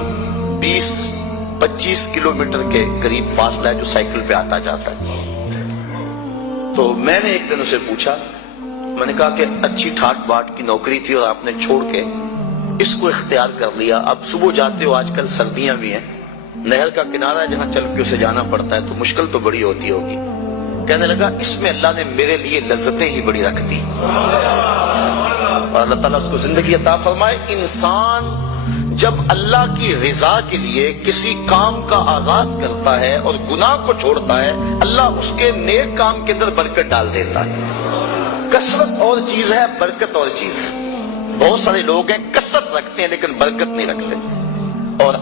20-25 کلومیٹر کے قریب فاصلہ ہے جو سائیکل پہ آتا جاتا ہے. تو میں نے ایک دن اسے پوچھا, میں نے کہا کہ اچھی ٹھاٹ باٹ کی نوکری تھی اور آپ نے چھوڑ کے اس کو اختیار کر لیا, اب صبح جاتے ہو, آج کل سردیاں بھی ہیں, نہر کا کنارہ ہے جہاں چل کے اسے جانا پڑتا ہے, تو مشکل تو بڑی ہوتی ہوگی. کہنے لگا اس میں اللہ نے میرے لیے لذتیں ہی بڑی رکھ دی. اور اللہ تعالیٰ اس کو زندگی عطا فرمائے. انسان جب اللہ کی رضا کے لیے کسی کام کا آغاز کرتا ہے اور گناہ کو چھوڑتا ہے, اللہ اس کے نیک کام کے اندر برکت ڈال دیتا ہے. کثرت اور چیز ہے, برکت اور چیز ہے. بہت سارے لوگ ہیں کثرت رکھتے ہیں لیکن برکت نہیں رکھتے, اور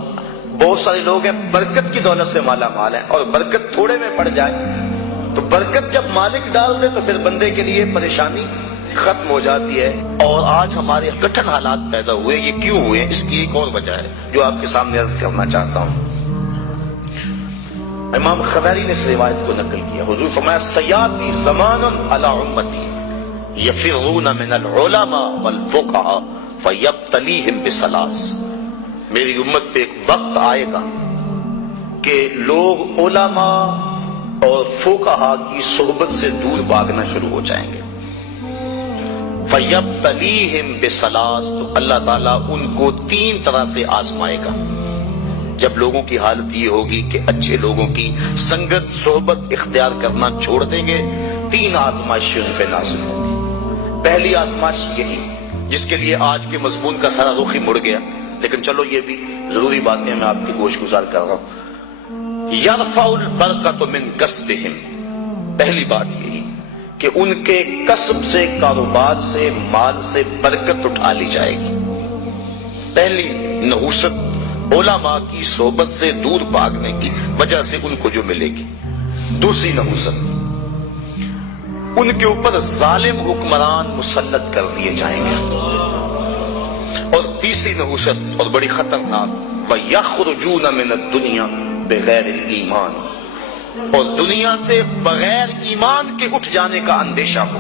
بہت سارے لوگ ہیں برکت کی دولت سے مالا مال ہیں, اور برکت تھوڑے میں پڑ جائے تو برکت جب مالک ڈال دے تو پھر بندے کے لیے پریشانی ختم ہو جاتی ہے. اور آج ہمارے کٹھن حالات پیدا ہوئے، یہ کیوں ہوئے؟ اس کی ایک اور وجہ ہے جو آپ کے سامنے عرض کرنا چاہتا ہوں. امام خبیری نے اس روایت کو نقل کیا. حضور فرمایا سیاتی زمانا علی امتی یفرون من العلماء والفقہاء فیبتلیہم بثلاث. میری امت پہ ایک وقت آئے گا کہ لوگ علماء اور فقہاء کی صحبت سے دور بھاگنا شروع ہو جائیں گے. فَيَبْتَلِيهِمْ بِثَلَاثٍ، تو اللہ تعالیٰ ان کو 3 طرح سے آزمائے گا. جب لوگوں کی حالت یہ ہوگی کہ اچھے لوگوں کی سنگت صحبت اختیار کرنا چھوڑ دیں گے، 3 آزمائشیں ان پہ نازل ہوں گی. پہلی آزمائش یہی جس کے لیے آج کے مضمون کا سارا رخ ہی مڑ گیا، لیکن چلو یہ بھی ضروری باتیں میں آپ کی گوش گزار کر رہا ہوں. یرفع البرکۃ من کسبہم، پہلی بات یہی کہ ان کے کسب سے، کاروبار سے، مال سے برکت اٹھا لی جائے گی. پہلی نحوست علماء کی صحبت سے دور بھاگنے کی وجہ سے ان کو جو ملے گی. دوسری نحوست، ان کے اوپر ظالم حکمران مسلط کر دیے جائیں گے. اور تیسری نحوست اور بڑی خطرناک، وَيَخْرُجُونَ مِنَ الدُّنْيَا بِغَيْرِ الْإِيمَانِ، اور دنیا سے بغیر ایمان کے اٹھ جانے کا اندیشہ ہو.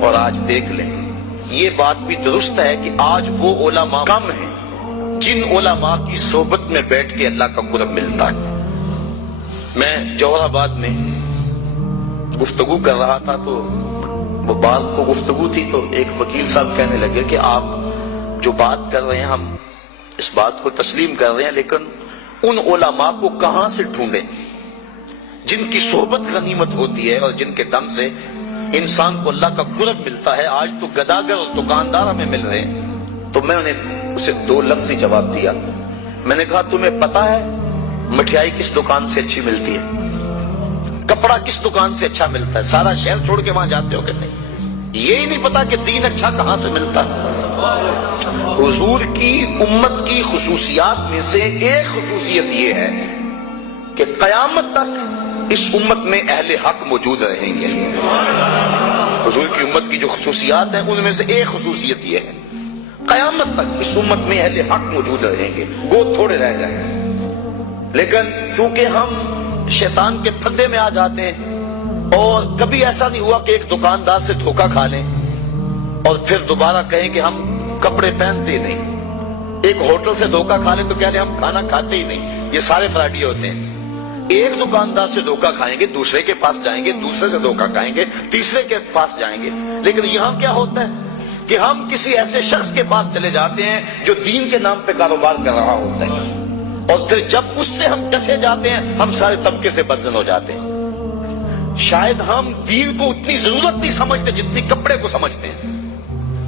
اور آج دیکھ لیں، یہ بات بھی درست ہے کہ آج وہ علماء کم ہیں جن علماء کی صحبت میں بیٹھ کے اللہ کا قرب ملتا ہے. میں جوہر آباد میں گفتگو کر رہا تھا تو وہ بات کو گفتگو تھی، تو ایک وکیل صاحب کہنے لگے کہ آپ جو بات کر رہے ہیں ہم اس بات کو تسلیم کر رہے ہیں، لیکن ان علماء کو کہاں سے ڈھونڈیں جن کی صحبت غنیمت ہوتی ہے اور جن کے دم سے انسان کو اللہ کا قرب ملتا ہے. آج تو گداگر اور دکاندار ہمیں مل رہے ہیں. تو میں انہیں اسے 2 لفظی جواب دیا. میں نے کہا تمہیں پتا ہے مٹھائی کس دکان سے اچھی ملتی ہے؟ کپڑا کس دکان سے اچھا ملتا ہے؟ سارا شہر چھوڑ کے وہاں جاتے ہو کہ نہیں؟ یہی نہیں پتا کہ دین اچھا کہاں سے ملتا ہے. حضور کی امت کی خصوصیات میں سے ایک خصوصیت یہ ہے کہ قیامت تک اس امت میں اہل حق موجود رہیں گے. حضور کی امت کی جو خصوصیات ہیں ان میں سے ایک خصوصیت یہ ہے، قیامت تک اس امت میں اہل حق موجود رہیں گے، وہ تھوڑے رہ جائیں. لیکن چونکہ ہم شیطان کے پھندے میں آ جاتے ہیں، اور کبھی ایسا نہیں ہوا کہ ایک دکاندار سے دھوکہ کھا لیں اور پھر دوبارہ کہیں کہ ہم کپڑے پہنتے ہی نہیں. ایک ہوٹل سے دھوکہ کھا لیں تو کہہ لیں ہم کھانا کھاتے ہی نہیں. یہ سارے فراڈی ہوتے ہیں. ایک دکاندار سے دھوکہ کھائیں گے، دوسرے کے پاس جائیں گے، دوسرے سے دھوکہ کھائیں گے، تیسرے کے پاس جائیں گے. لیکن یہاں کیا ہوتا ہے کہ ہم کسی ایسے شخص کے پاس چلے جاتے ہیں جو دین کے نام پہ کاروبار کر رہا ہوتا ہے، اور پھر جب اس سے ہم ڈسے جاتے ہیں ہم سارے طبقے سے برزن ہو جاتے ہیں. شاید ہم دین کو اتنی ضرورت نہیں سمجھتے جتنی کپڑے کو سمجھتے ہیں،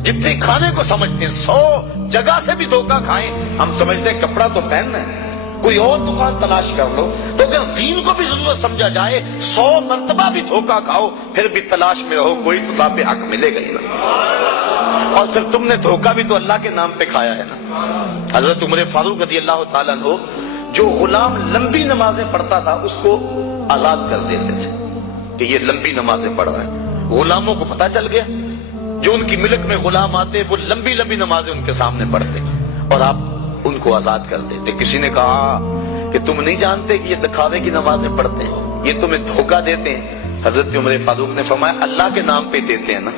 جتنی کھانے کو سمجھتے ہیں. 100 جگہ سے بھی دھوکہ کھائیں ہم سمجھتے ہیں کپڑا تو پہننا ہے، کوئی اور دکان تلاش کر لو. تو اگر دین کو بھی ضرورت سمجھا جائے 100 مرتبہ بھی دھوکہ کھاؤ پھر بھی تلاش میں رہو، کوئی تو صاحب حق ملے گا ہی نا. اور پھر تم نے دھوکہ بھی تو اللہ کے نام پہ کھایا ہے نا. حضرت عمر فاروق رضی اللہ تعالیٰ عنہ جو غلام لمبی نمازیں پڑھتا تھا اس کو آزاد کر دیتے تھے کہ یہ لمبی نمازیں پڑھ رہا ہے. غلاموں کو پتہ چل گیا، جو ان کی ملک میں غلام آتے وہ لمبی لمبی نمازیں ان کے سامنے پڑھتے اور آپ ان کو آزاد کر دیتے. کسی نے کہا کہ تم نہیں جانتے کہ یہ دکھاوے کی نمازیں پڑھتے ہیں، یہ تمہیں دھوکہ دیتے ہیں. حضرت عمر فاروق نے فرمایا اللہ کے نام پہ دیتے ہیں نا،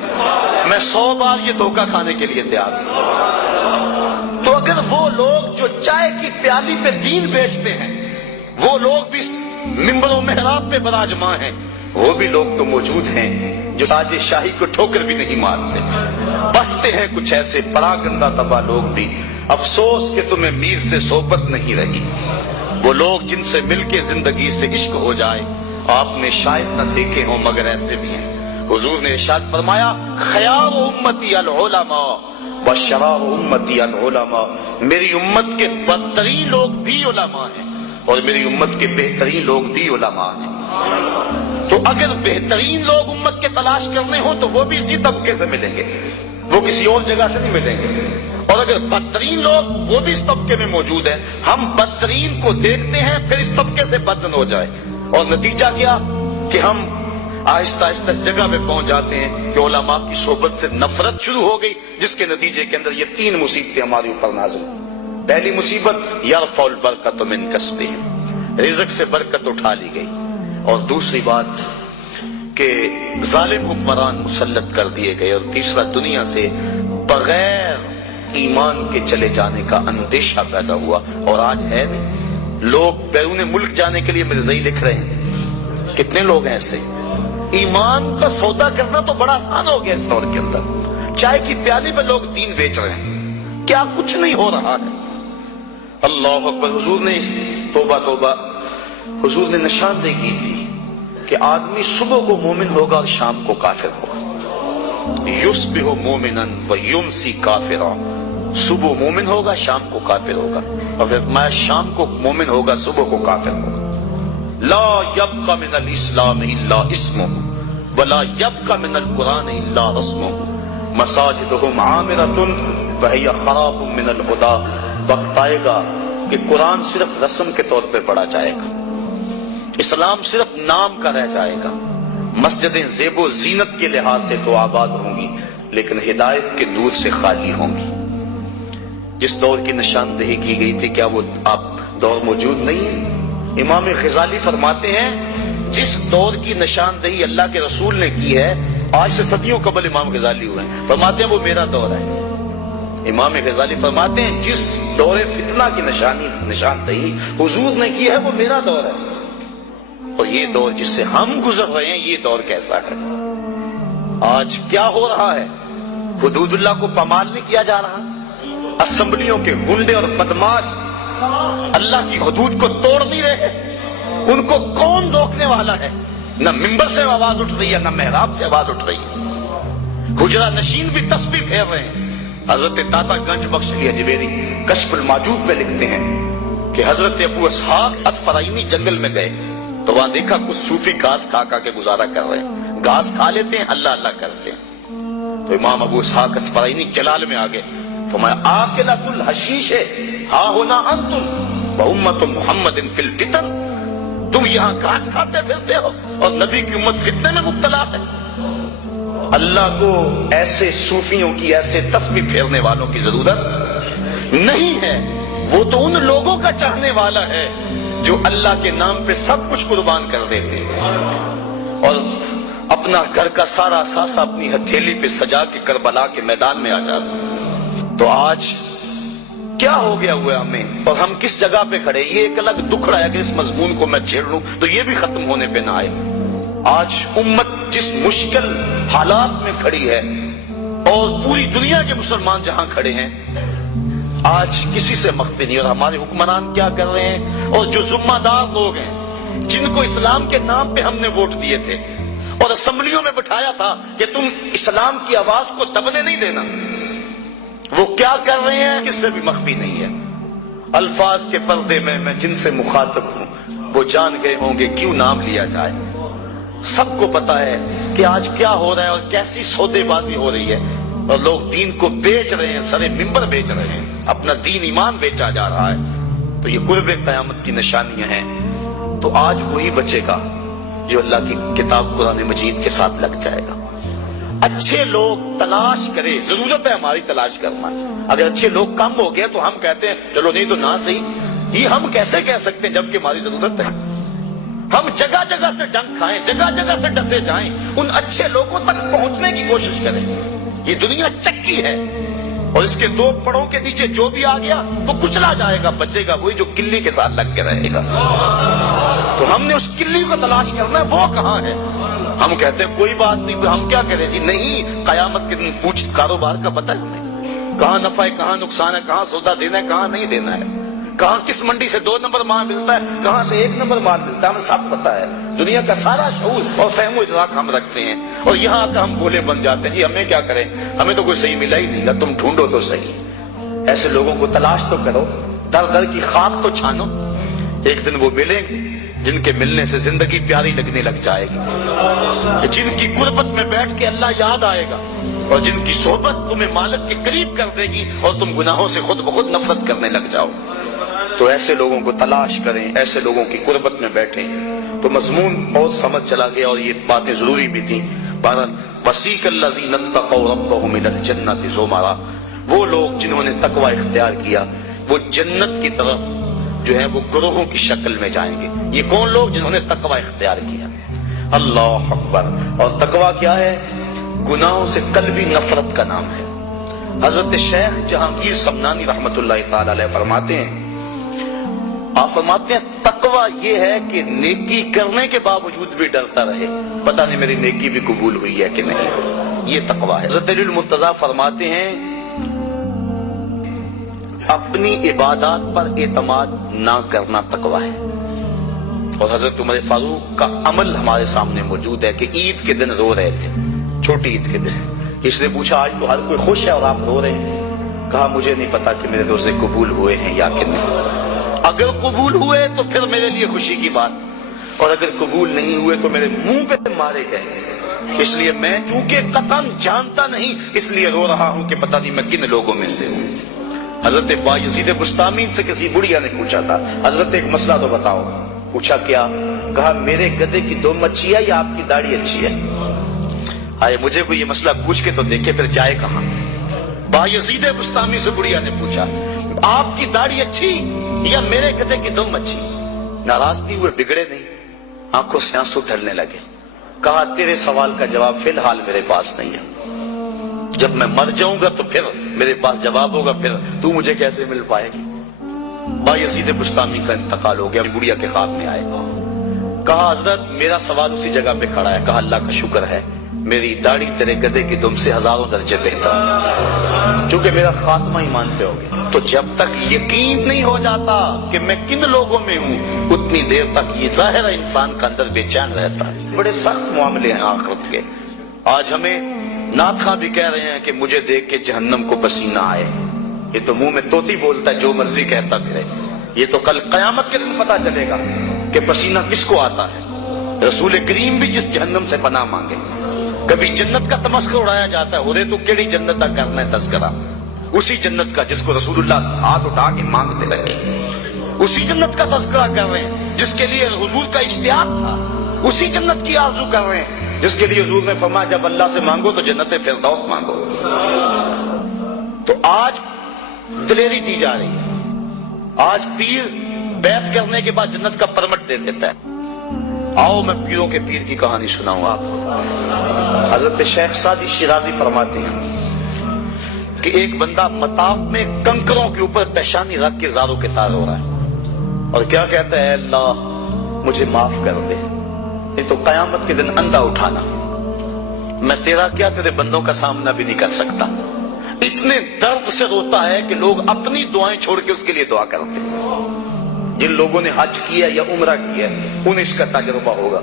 میں 100 بار یہ دھوکہ کھانے کے لیے تیار ہوں. تو اگر وہ لوگ جو چائے کی پیالی پہ دین بیچتے ہیں وہ لوگ بھی منبر و محراب پہ براجمان ہیں، وہ بھی لوگ تو موجود ہیں جو تاج شاہی کو ٹھوکر بھی نہیں مارتے. بستے ہیں کچھ ایسے پراگندہ تباہ لوگ بھی، افسوس کہ تمہیں میر سے صحبت نہیں رہی. وہ لوگ جن سے مل کے زندگی سے عشق ہو جائے آپ نے شاید نہ دیکھے ہوں مگر ایسے بھی ہیں. حضور نے ارشاد فرمایا خیار امتی العلماء وشرار امتی العلماء، میری امت کے بدترین لوگ بھی علماء ہیں اور میری امت کے بہترین لوگ بھی علماء ہیں. تو اگر بہترین لوگ امت کے تلاش کرنے ہوں تو وہ بھی اسی طبقے سے ملیں گے، وہ کسی اور جگہ سے نہیں ملیں گے. اور اگر بدترین لوگ وہ بھی اس طبقے میں موجود ہیں، ہم بدترین کو دیکھتے ہیں پھر اس طبقے سے بدزن ہو جائے اور نتیجہ کیا کہ ہم آہستہ آہستہ اس جگہ پہ پہنچ جاتے ہیں کہ علماء کی صحبت سے نفرت شروع ہو گئی، جس کے نتیجے کے اندر یہ 3 مصیبتیں ہمارے اوپر نازل ہوئی۔ پہلی مصیبت یرفع البرکۃ من کسبہم، رزق سے برکت اٹھا لی گئی، اور دوسری بات کہ ظالم حکمران مسلط کر دیے گئے، اور تیسرا دنیا سے بغیر ایمان کے چلے جانے کا اندیشہ پیدا ہوا۔ اور آج ہے نہیں، لوگ بیرون ملک جانے کے لیے مرزائی لکھ رہے ہیں، کتنے لوگ ہیں ایسے؟ ایمان کا سودا کرنا تو بڑا آسان ہو گیا اس دور کے اندر، چائے کی پیالی پہ لوگ دین بیچ رہے ہیں، کیا کچھ نہیں ہو رہا ہے۔ اللہ اکبر۔ حضور نے توبہ توبہ، حضور نے نشاندہی کی تھی کہ آدمی صبح کو مومن ہوگا اور شام کو کافر ہوگا، یصبح مومنا ویمسی کافرا، صبح مومن ہوگا شام کو کافر ہوگا، اور پھر میں شام کو مومن ہوگا صبح کو کافر ہوگا۔ لا يبقى من الاسلام الا اسمه ولا يبقى من القرآن الا رسمه مساجدهم عامرة وهي خراب من الهدى۔ وقت آئے گا کہ قرآن صرف رسم کے طور پہ پڑھا جائے گا، اسلام صرف نام کا رہ جائے گا، مسجدیں زیب و زینت کے لحاظ سے تو آباد ہوں گی لیکن ہدایت کے نور سے خالی ہوں گی۔ جس دور کی نشاندہی کی گئی تھی، کیا وہ اب دور موجود نہیں ہے؟ امام غزالی فرماتے ہیں جس دور کی نشاندہی اللہ کے رسول نے کی ہے، آج سے صدیوں قبل امام غزالی ہوئے ہیں، فرماتے ہیں وہ میرا دور ہے۔ امام غزالی فرماتے ہیں جس دور فتنہ کی نشاندہی حضور نے کی ہے وہ میرا دور ہے، اور یہ دور جس سے ہم گزر رہے ہیں یہ دور کیسا ہے؟ آج کیا ہو رہا ہے؟ حدود اللہ کو پامال نہیں کیا جا رہا، اسمبلیوں کے گنڈے اور بدماش اللہ کی حدود کو توڑ نہیں رہے، ان کو کون روکنے والا ہے؟ نہ ممبر سے آواز اٹھ رہی ہے، نہ محراب سے آواز اٹھ رہی ہے، حجرہ نشین بھی تسبیح پھیر رہے ہیں۔ حضرت داتا گنج بخش علی اجمیری کشف المعجوب میں لکھتے ہیں کہ حضرت ابو اسحاق اسفرائینی جنگل میں گئے تو وہاں دیکھا کچھ صوفی گھاس کھا کھا کے گزارا کر رہے ہیں، گھاس کھا لیتے ہیں، اللہ اللہ کرتے ہیں۔ تو امام ابو اسحاق اسفرائینی جلال میں آگے فرمایا آکلۃ الحشیش ہا ہونا انتم وامت محمد فی الفتن، تم یہاں گھاس کھاتے پھرتے ہو اور نبی کی امت فتنے میں مبتلا ہے۔ اللہ کو ایسے صوفیوں کی، ایسے تسبیح پھیرنے والوں کی ضرورت نہیں ہے، وہ تو ان لوگوں کا چاہنے والا ہے جو اللہ کے نام پہ سب کچھ قربان کر دیتے ہیں اور اپنا گھر کا سارا اثاثہ اپنی ہتھیلی پہ سجا کے کربلا کے میدان میں آ جاتے ہیں۔ تو آج کیا ہو گیا ہوا ہمیں اور ہم کس جگہ پہ کھڑے؟ یہ ایک الگ دکھڑا ہے کہ اس مضمون کو میں چھیڑ لوں تو یہ بھی ختم ہونے پہ نہ آئے۔ آج امت جس مشکل حالات میں کھڑی ہے اور پوری دنیا کے مسلمان جہاں کھڑے ہیں، آج کسی سے مخفی نہیں، اور ہمارے حکمران کیا کر رہے ہیں، اور جو ذمہ دار لوگ ہیں جن کو اسلام کے نام پہ ہم نے ووٹ دیے تھے اور اسمبلیوں میں بٹھایا تھا کہ تم اسلام کی آواز کو دبنے نہیں دینا، وہ کیا کر رہے ہیں کس سے بھی مخفی نہیں ہے۔ الفاظ کے پردے میں میں جن سے مخاطب ہوں وہ جان گئے ہوں گے کیوں نام لیا جائے۔ سب کو پتا ہے کہ آج کیا ہو رہا ہے اور کیسی سودے بازی ہو رہی ہے، اور لوگ دین کو بیچ رہے ہیں، سرے ممبر بیچ رہے ہیں، اپنا دین ایمان بیچا جا رہا ہے۔ تو یہ قرب قیامت کی نشانیاں ہیں۔ تو آج وہی بچے گا جو اللہ کی کتاب قرآن مجید کے ساتھ لگ جائے گا۔ اچھے لوگ تلاش کرے، ضرورت ہے ہماری تلاش کرنا۔ اگر اچھے لوگ کم ہو گئے تو ہم کہتے ہیں چلو نہیں تو نہ صحیح، یہ ہم کیسے کہہ سکتے ہیں جبکہ ہماری ضرورت ہے؟ ہم جگہ جگہ سے ڈنک کھائیں، جگہ جگہ سے ڈسے جائیں، ان اچھے لوگوں تک پہنچنے کی کوشش کریں۔ یہ دنیا چکی ہے اور اس کے دو پڑوں کے نیچے جو بھی آ گیا وہ کچلا جائے گا، بچے گا وہی جو کلی کے ساتھ لگ کے رہے گا۔ تو ہم نے اس کلی کو تلاش کرنا ہے، وہ کہاں ہے؟ ہم کہتے ہیں کوئی بات نہیں، ہم کیا کریں جی؟ نہیں، قیامت کے دن پوچھ کاروبار کا پتہ ہے ہمیں، کہاں نفع ہے کہاں نقصان ہے، کہاں سودا دینا ہے کہاں نہیں دینا ہے، کہاں کس منڈی سے 2 نمبر مال ملتا ہے کہاں سے 1 نمبر مال ملتا ہے، ہمیں سب پتا ہے۔ دنیا کا سارا شعور اور فہم و ادراک ہم رکھتے ہیں، اور یہاں آ کر ہم بولے بن جاتے ہیں جی ہمیں کیا کریں، ہمیں تو کوئی صحیح ملا ہی نہیں گا، تم ڈھونڈو تو صحیح۔ ایسے لوگوں کو تلاش تو کرو، در در کی خاک تو چھانو، ایک دن وہ ملیں گے جن کے ملنے سے زندگی پیاری لگنے لگ جائے گی، جن کی قربت میں بیٹھ کے اللہ یاد آئے گا، اور جن کی صحبت تمہیں مالک کے قریب کر دے گی اور تم گناہوں سے خود بخود نفرت کرنے لگ جاؤ۔ تو ایسے لوگوں کو تلاش کریں، ایسے لوگوں کی قربت میں بیٹھیں۔ تو مضمون اور سمجھ چلا گیا اور یہ باتیں ضروری بھی تھیں. بہرحال وسیق الذین اتقوا ربهم الی الجنۃ زمرا، وہ لوگ جنہوں نے تقوی اختیار کیا وہ جنت کی طرف جو ہے وہ گروہوں کی شکل میں جائیں گے. یہ کون لوگ؟ جنہوں نے تقوی اختیار کیا. اللہ اکبر. اور تقوی کیا ہے؟ گناہوں سے قلبی نفرت کا نام ہے. حضرت شیخ جہانگیر سمنانی رحمت اللہ تعالی علیہ فرماتے ہیں، آپ فرماتے ہیں تقوی یہ ہے کہ نیکی کرنے کے باوجود بھی ڈرتا رہے پتہ نہیں میری نیکی بھی قبول ہوئی ہے کہ نہیں. یہ تقوی ہے. حضرت علی المرتضیٰ فرماتے ہیں اپنی عبادات پر اعتماد نہ کرنا تقوی ہے. اور حضرت عمر فاروق کا عمل ہمارے سامنے موجود ہے کہ عید کے دن رو رہے تھے، چھوٹی عید کے دن. اس نے پوچھا آج تو ہر کوئی خوش ہے اور آپ رو رہے ہیں؟ کہا مجھے نہیں پتا کہ میرے روزے قبول ہوئے ہیں یا کہ نہیں. اگر قبول ہوئے تو پھر میرے لیے خوشی کی بات، اور اگر قبول نہیں ہوئے تو میرے منہ پہ مارے گئے. اس لیے میں چونکہ قطعاً جانتا نہیں اس لیے رو رہا ہوں کہ پتہ نہیں میں کن لوگوں میں سے ہوں. حضرت بایزید بسطامی سے کسی بڑھیا نے پوچھا تھا حضرت ایک مسئلہ تو بتاؤ. پوچھا کیا؟ کہا میرے گدھے کی دم اچھی ہے یا آپ کی داڑھی اچھی ہے؟ آئے مجھے کوئی یہ مسئلہ پوچھ کے تو دیکھے پھر جائے کہاں. بایزید بسطامی سے بڑھیا نے پوچھا آپ کی داڑھی اچھی یا میرے گدھے کی دم اچھی؟ ناراض نہیں ہوئے، بگڑے نہیں، آنکھوں سے آنسو ڈھلنے لگے. کہا تیرے سوال کا جواب فی الحال میرے پاس نہیں ہے، جب میں مر جاؤں گا تو پھر میرے پاس جواب ہوگا، پھر تو مجھے کیسے مل پائے گی. بایزید بسطامی کا انتقال ہو گیا. بڑھیا کے خواب میں آئے. کہا حضرت میرا سوال اسی جگہ پہ کھڑا ہے. کہا اللہ کا شکر ہے میری داڑھی تیرے گدھے کی دم سے ہزاروں درجے بہتر ہے، چونکہ میرا خاتمہ ایمان پہ ہو گیا. تو جب تک یقین نہیں ہو جاتا کہ میں کن لوگوں میں ہوں اتنی دیر تک یہ ظاہر انسان کا اندر بے چین رہتا ہے. بڑے سخت معاملے ہیں آخرت کے. آج ہمیں نعت خواں بھی کہہ رہے ہیں کہ مجھے دیکھ کے جہنم کو پسینہ آئے. یہ تو منہ میں طوطی بولتا ہے جو مرضی کہتا پھرے. یہ تو کل قیامت کے دن پتا چلے گا کہ پسینہ کس کو آتا ہے. رسول کریم بھی جس جہنم سے پناہ مانگے. کبھی جنت کا تمسخر اڑایا جاتا ہے، ہو رے تو کیڑی جنت کا کرنا ہے تذکرہ، اسی جنت کا جس کو رسول اللہ ہاتھ اٹھا کے مانگتے لگے. اسی جنت کا تذکرہ کر رہے ہیں جس کے لیے حضور کا اشتیاق تھا. اسی جنت کی آرزو کر رہے ہیں جس کے لیے حضور نے فرمایا جب اللہ سے مانگو تو جنت فردوس مانگو. تو آج دلیری دی جا رہی ہے. آج پیر بیعت کرنے کے بعد جنت کا پرمٹ دے دیتا ہے. آؤ میں پیروں کے پیر کی کہانی سناؤں آپ کو. حضرت شیخ سعدی شیرازی فرماتے ہیں کہ ایک بندہ مطاف میں کنکروں کے اوپر پیشانی رکھ کے زاروں کے تار ہو رہا ہے اور کیا کہتا ہے اللہ مجھے معاف کر دے، یہ تو قیامت کے دن اندھا اٹھانا، میں تیرا کیا تیرے بندوں کا سامنا بھی نہیں کر سکتا. اتنے درد سے روتا ہے کہ لوگ اپنی دعائیں چھوڑ کے اس کے لیے دعا کرتے ہیں. جن لوگوں نے حج کیا یا عمرہ کیا انہیں اس کا تجربہ ہوگا.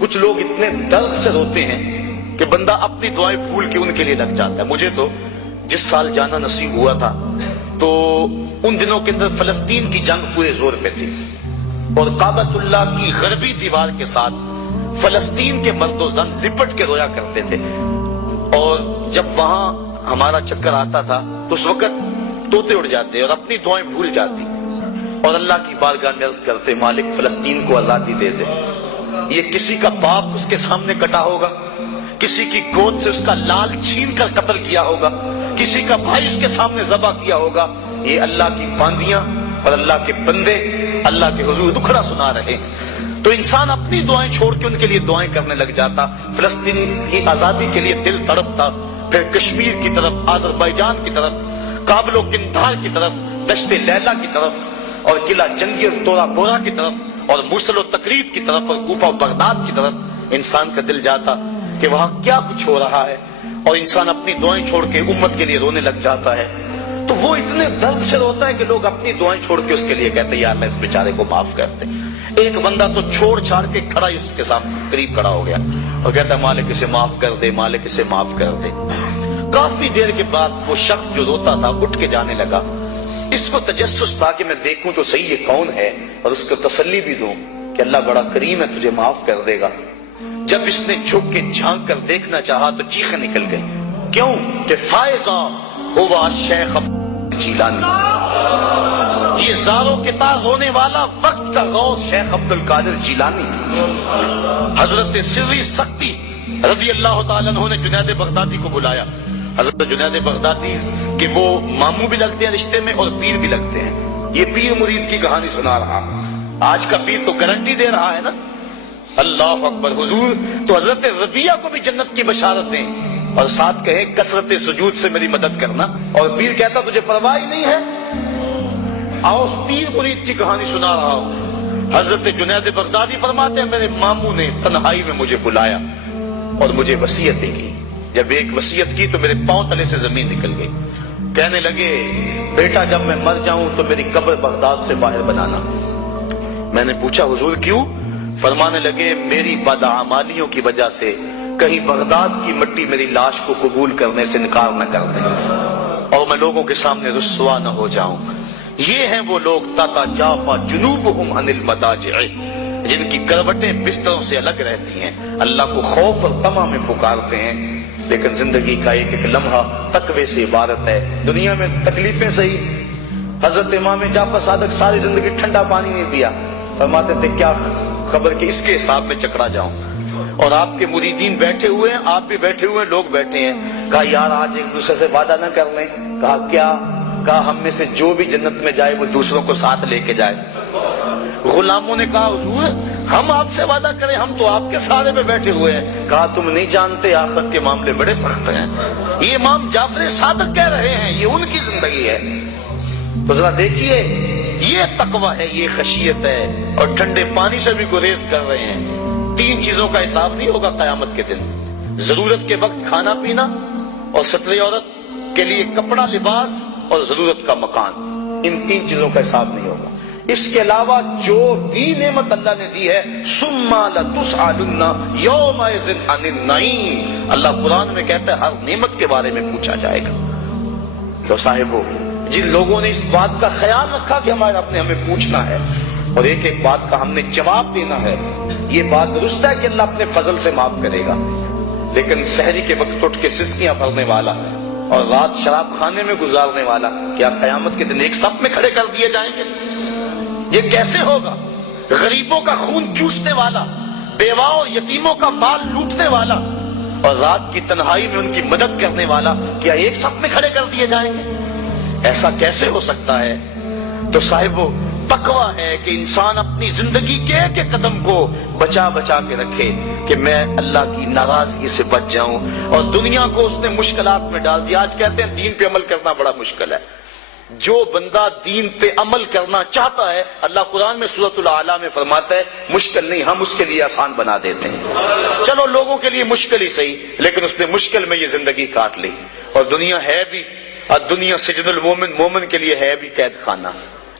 کچھ لوگ اتنے درد سے روتے ہیں کہ بندہ اپنی دعائیں بھول کے ان کے لیے لگ جاتا ہے. مجھے تو جس سال جانا نصیب ہوا تھا تو ان دنوں کے اندر فلسطین کی جنگ پورے زور پہ تھی اور کعبۃ اللہ کی غربی دیوار کے ساتھ فلسطین کے مرد و زن لپٹ کے رویا کرتے تھے. اور جب وہاں ہمارا چکر آتا تھا تو اس وقت طوطے اڑ جاتے اور اپنی دعائیں بھول جاتی اور اللہ کی بارگاہ میں عرض کرتے مالک فلسطین کو آزادی دے دے. یہ کسی کا باپ اس کے سامنے کٹا ہوگا، کسی کی گود سے اس کا لال چھین کر قتل کیا ہوگا، کسی کا بھائی اس کے سامنے ذبح کیا ہوگا. یہ اللہ کی باندیاں اور اللہ کے بندے اللہ کے حضور دکھڑا سنا رہے ہیں. تو انسان اپنی دعائیں چھوڑ کے ان کے لیے دعائیں کرنے لگ جاتا. فلسطین کی آزادی کے لیے دل تڑپتا، پھر کشمیر کی طرف، آذربائیجان کی طرف، کابل و قندھار کی طرف، دشت لیلا کی طرف اور قلعہ جنگی اور تورا بورا کی طرف اور موصل و تقریب کی طرف اور کوفہ و بغداد کی طرف انسان کا دل جاتا کہ وہاں کیا کچھ ہو رہا ہے اور انسان اپنی دعائیں چھوڑ کے امت کے لیے رونے لگ جاتا ہے. تو وہ اتنے درد سے روتا ہے کہ لوگ اپنی دعائیں چھوڑ کے اس کے لیے کہتے ہیں یا اللہ اس بیچارے کو معاف کر دے. ایک بندہ تو چھوڑ چھاڑ کے کھڑا ہی اس کے سامنے قریب کھڑا ہو گیا اور کہتا ہے مالک اسے معاف کر دے، مالک اسے معاف کر دے. کافی دیر کے بعد وہ شخص جو روتا تھا اٹھ کے جانے لگا. اس کو تجسس تھا کہ میں دیکھوں تو صحیح یہ کون ہے اور اس کو تسلی بھی دوں کہ اللہ بڑا کریم ہے تجھے معاف کر دے گا. جب اس نے جھک کے جھانک کر دیکھنا چاہا تو چیخیں نکل گئی. کیوں کہ فائزہ ہوا شیخ جیلانی. یہ زاروں کے تار رونے والا وقت کا غوث شیخ عبد القادر جیلانی. حضرت سری سختی رضی اللہ تعالیٰ عنہ نے جنید بغدادی کو بلایا. حضرت جنید بغدادی کہ وہ ماموں بھی لگتے ہیں رشتے میں اور پیر بھی لگتے ہیں. یہ پیر مرید کی کہانی سنا رہا. آج کا پیر تو گارنٹی دے رہا ہے نا. اللہ اکبر. حضور تو حضرت ربیہ کو بھی جنت کی بشارت دیں اور ساتھ کہے کثرت سجود سے میری مدد کرنا, اور پیر کہتا تجھے پرواہ ہی نہیں ہے. آؤ پیر مرید کی کہانی سنا رہا ہوں. حضرت جنید بغدادی فرماتے ہیں میرے ماموں نے تنہائی میں مجھے بلایا اور مجھے وصیتیں کی. جب ایک وصیت کی تو میرے پاؤں تلے سے زمین نکل گئی. کہنے لگے بیٹا جب میں مر جاؤں تو میری قبر بغداد سے باہر بنانا. میں نے پوچھا حضور کیوں؟ فرمانے لگے میری بدعمالیوں کی وجہ سے کہیں بغداد کی مٹی میری لاش کو قبول کرنے سے انکار نہ کر دے اور میں لوگوں کے سامنے رسوا نہ ہو جاؤں. یہ ہیں وہ لوگ تتجافا جنوبہم عن المضاجع جن کی کروٹیں بستروں سے الگ رہتی ہیں, اللہ کو خوف اور طمع میں پکارتے ہیں, لیکن زندگی کا ایک ایک لمحہ تقوی سے عبارت ہے. دنیا میں تکلیفیں سہی. حضرت امام جعفر صادق ساری زندگی ٹھنڈا پانی نہیں پیا. فرماتے تھے کیا خبر کہ اس کے حساب میں چکرا جاؤں. اور آپ کے مریدین بیٹھے ہوئے ہیں, آپ بھی بیٹھے ہوئے ہیں, لوگ بیٹھے ہیں. کہا یار آج ایک دوسرے سے وعدہ نہ کر لیں. کہا کیا؟ کہا ہم میں سے جو بھی جنت میں جائے وہ دوسروں کو ساتھ لے کے جائے. غلاموں نے کہا حضور ہم آپ سے وعدہ کریں, ہم تو آپ کے سہارے میں بیٹھے ہوئے ہیں. کہا تم نہیں جانتے آخرت کے معاملے بڑے سخت ہیں. یہ امام جعفر صادق کہہ رہے ہیں, یہ ان کی زندگی ہے. تو ذرا دیکھیے یہ تقوی ہے, یہ خشیت ہے, اور ٹھنڈے پانی سے بھی گریز کر رہے ہیں. 3 چیزوں کا حساب نہیں ہوگا قیامت کے دن. ضرورت کے وقت کھانا پینا, اور ستر عورت کے لیے کپڑا لباس, اور ضرورت کا مکان. ان 3 چیزوں کا حساب نہیں ہوگا. اس کے علاوہ جو بھی نعمت اللہ نے دی ہے ثم لتسألن یومئذ عن النعیم, اللہ قرآن میں کہتا ہے ہر نعمت کے بارے میں پوچھا جائے گا. تو صاحبو جن لوگوں نے اس بات کا خیال رکھا کہ ہمارے رب نے ہمیں پوچھنا ہے اور ایک ایک بات کا ہم نے جواب دینا ہے, یہ بات درست ہے کہ اللہ اپنے فضل سے معاف کرے گا. لیکن سحری کے وقت اٹھ کے سسکیاں بھرنے والا اور رات شراب خانے میں گزارنے والا کیا قیامت کے دن ایک صف میں کھڑے کر دیے جائیں گے؟ یہ کیسے ہوگا؟ غریبوں کا خون چوسنے والا, بیواؤں اور یتیموں کا مال لوٹنے والا, اور رات کی تنہائی میں ان کی مدد کرنے والا کیا ایک صف میں کھڑے کر دیے جائیں گے؟ ایسا کیسے ہو سکتا ہے؟ تو صاحبو تقویٰ ہے کہ انسان اپنی زندگی کے ایک ایک قدم کو بچا بچا کے رکھے کہ میں اللہ کی ناراضگی سے بچ جاؤں. اور دنیا کو اس نے مشکلات میں ڈال دیا. آج کہتے ہیں دین پہ عمل کرنا بڑا مشکل ہے. جو بندہ دین پہ عمل کرنا چاہتا ہے, اللہ قرآن میں سورۃ الاعلیٰ میں فرماتا ہے مشکل نہیں, ہم اس کے لیے آسان بنا دیتے ہیں. چلو لوگوں کے لیے مشکل ہی صحیح, لیکن اس نے مشکل میں یہ زندگی کاٹ لی. اور دنیا ہے بھی, دنیا سجن المومن, مومن کے لیے ہے بھی قید خانہ.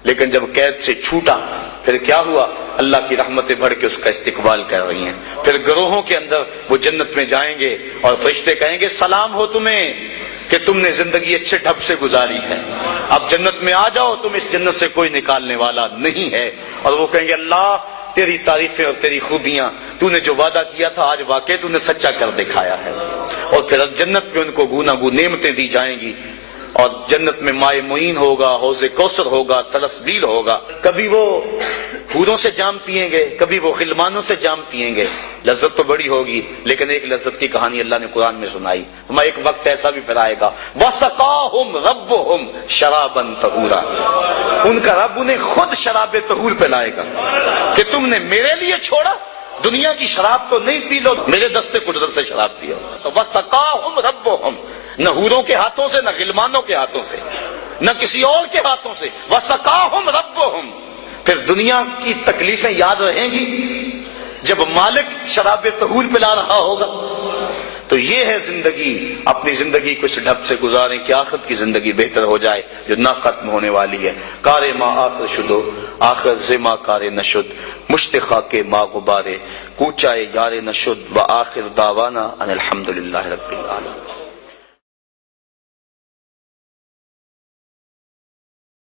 لیکن جب قید سے چھوٹا پھر کیا ہوا؟ اللہ کی رحمتیں بڑھ کے اس کا استقبال کر رہی ہیں. پھر گروہوں کے اندر وہ جنت میں جائیں گے اور فرشتے کہیں گے سلام ہو تمہیں کہ تم نے زندگی اچھے ڈھب سے گزاری ہے, اب جنت میں آ جاؤ, تم اس جنت سے کوئی نکالنے والا نہیں ہے. اور وہ کہیں گے اللہ تیری تعریفیں اور تیری خوبیاں, تو نے جو وعدہ کیا تھا آج واقعی تو نے سچا کر دکھایا ہے. اور پھر جنت میں ان کو گوناگو نعمتیں دی جائیں گی, اور جنت میں مائے معین ہوگا, حوض کوثر ہوگا, سلسبیل ہوگا. کبھی وہ حوروں سے جام پیئیں گے, کبھی وہ غلمانوں سے جام پیئیں گے. لذت تو بڑی ہوگی, لیکن ایک لذت کی کہانی اللہ نے قرآن میں سنائی. ہمیں ایک وقت ایسا بھی پھر آئے گا وَسَقَاهُمْ رَبُّهُمْ شَرَابًا طَهُورًا, ان کا رب انہیں خود شراب طہور پلائے گا کہ تم نے میرے لیے چھوڑا, دنیا کی شراب تو نہیں پی لو, میرے دستے قدرت سے شراب پیو. تو وَسَقَاهُمْ رَبُّهُمْ, نہ حوروں کے ہاتھوں سے, نہ غلمانوں کے ہاتھوں سے, نہ کسی اور کے ہاتھوں سے. وَسَقَاهُمْ رَبُّهُمْ. پھر دنیا کی تکلیفیں یاد رہیں گی جب مالک شراب طہور پلا رہا ہوگا. تو یہ ہے زندگی. اپنی زندگی کو اس ڈھب سے گزاریں کہ آخرت کی زندگی بہتر ہو جائے جو نہ ختم ہونے والی ہے. کار ما آخر شدو, آخر زما کار نشد, مشتخا کے ما غبارے, کوچائے یار نشد, و آخر دعوانا ان الحمدللہ رب العالمین.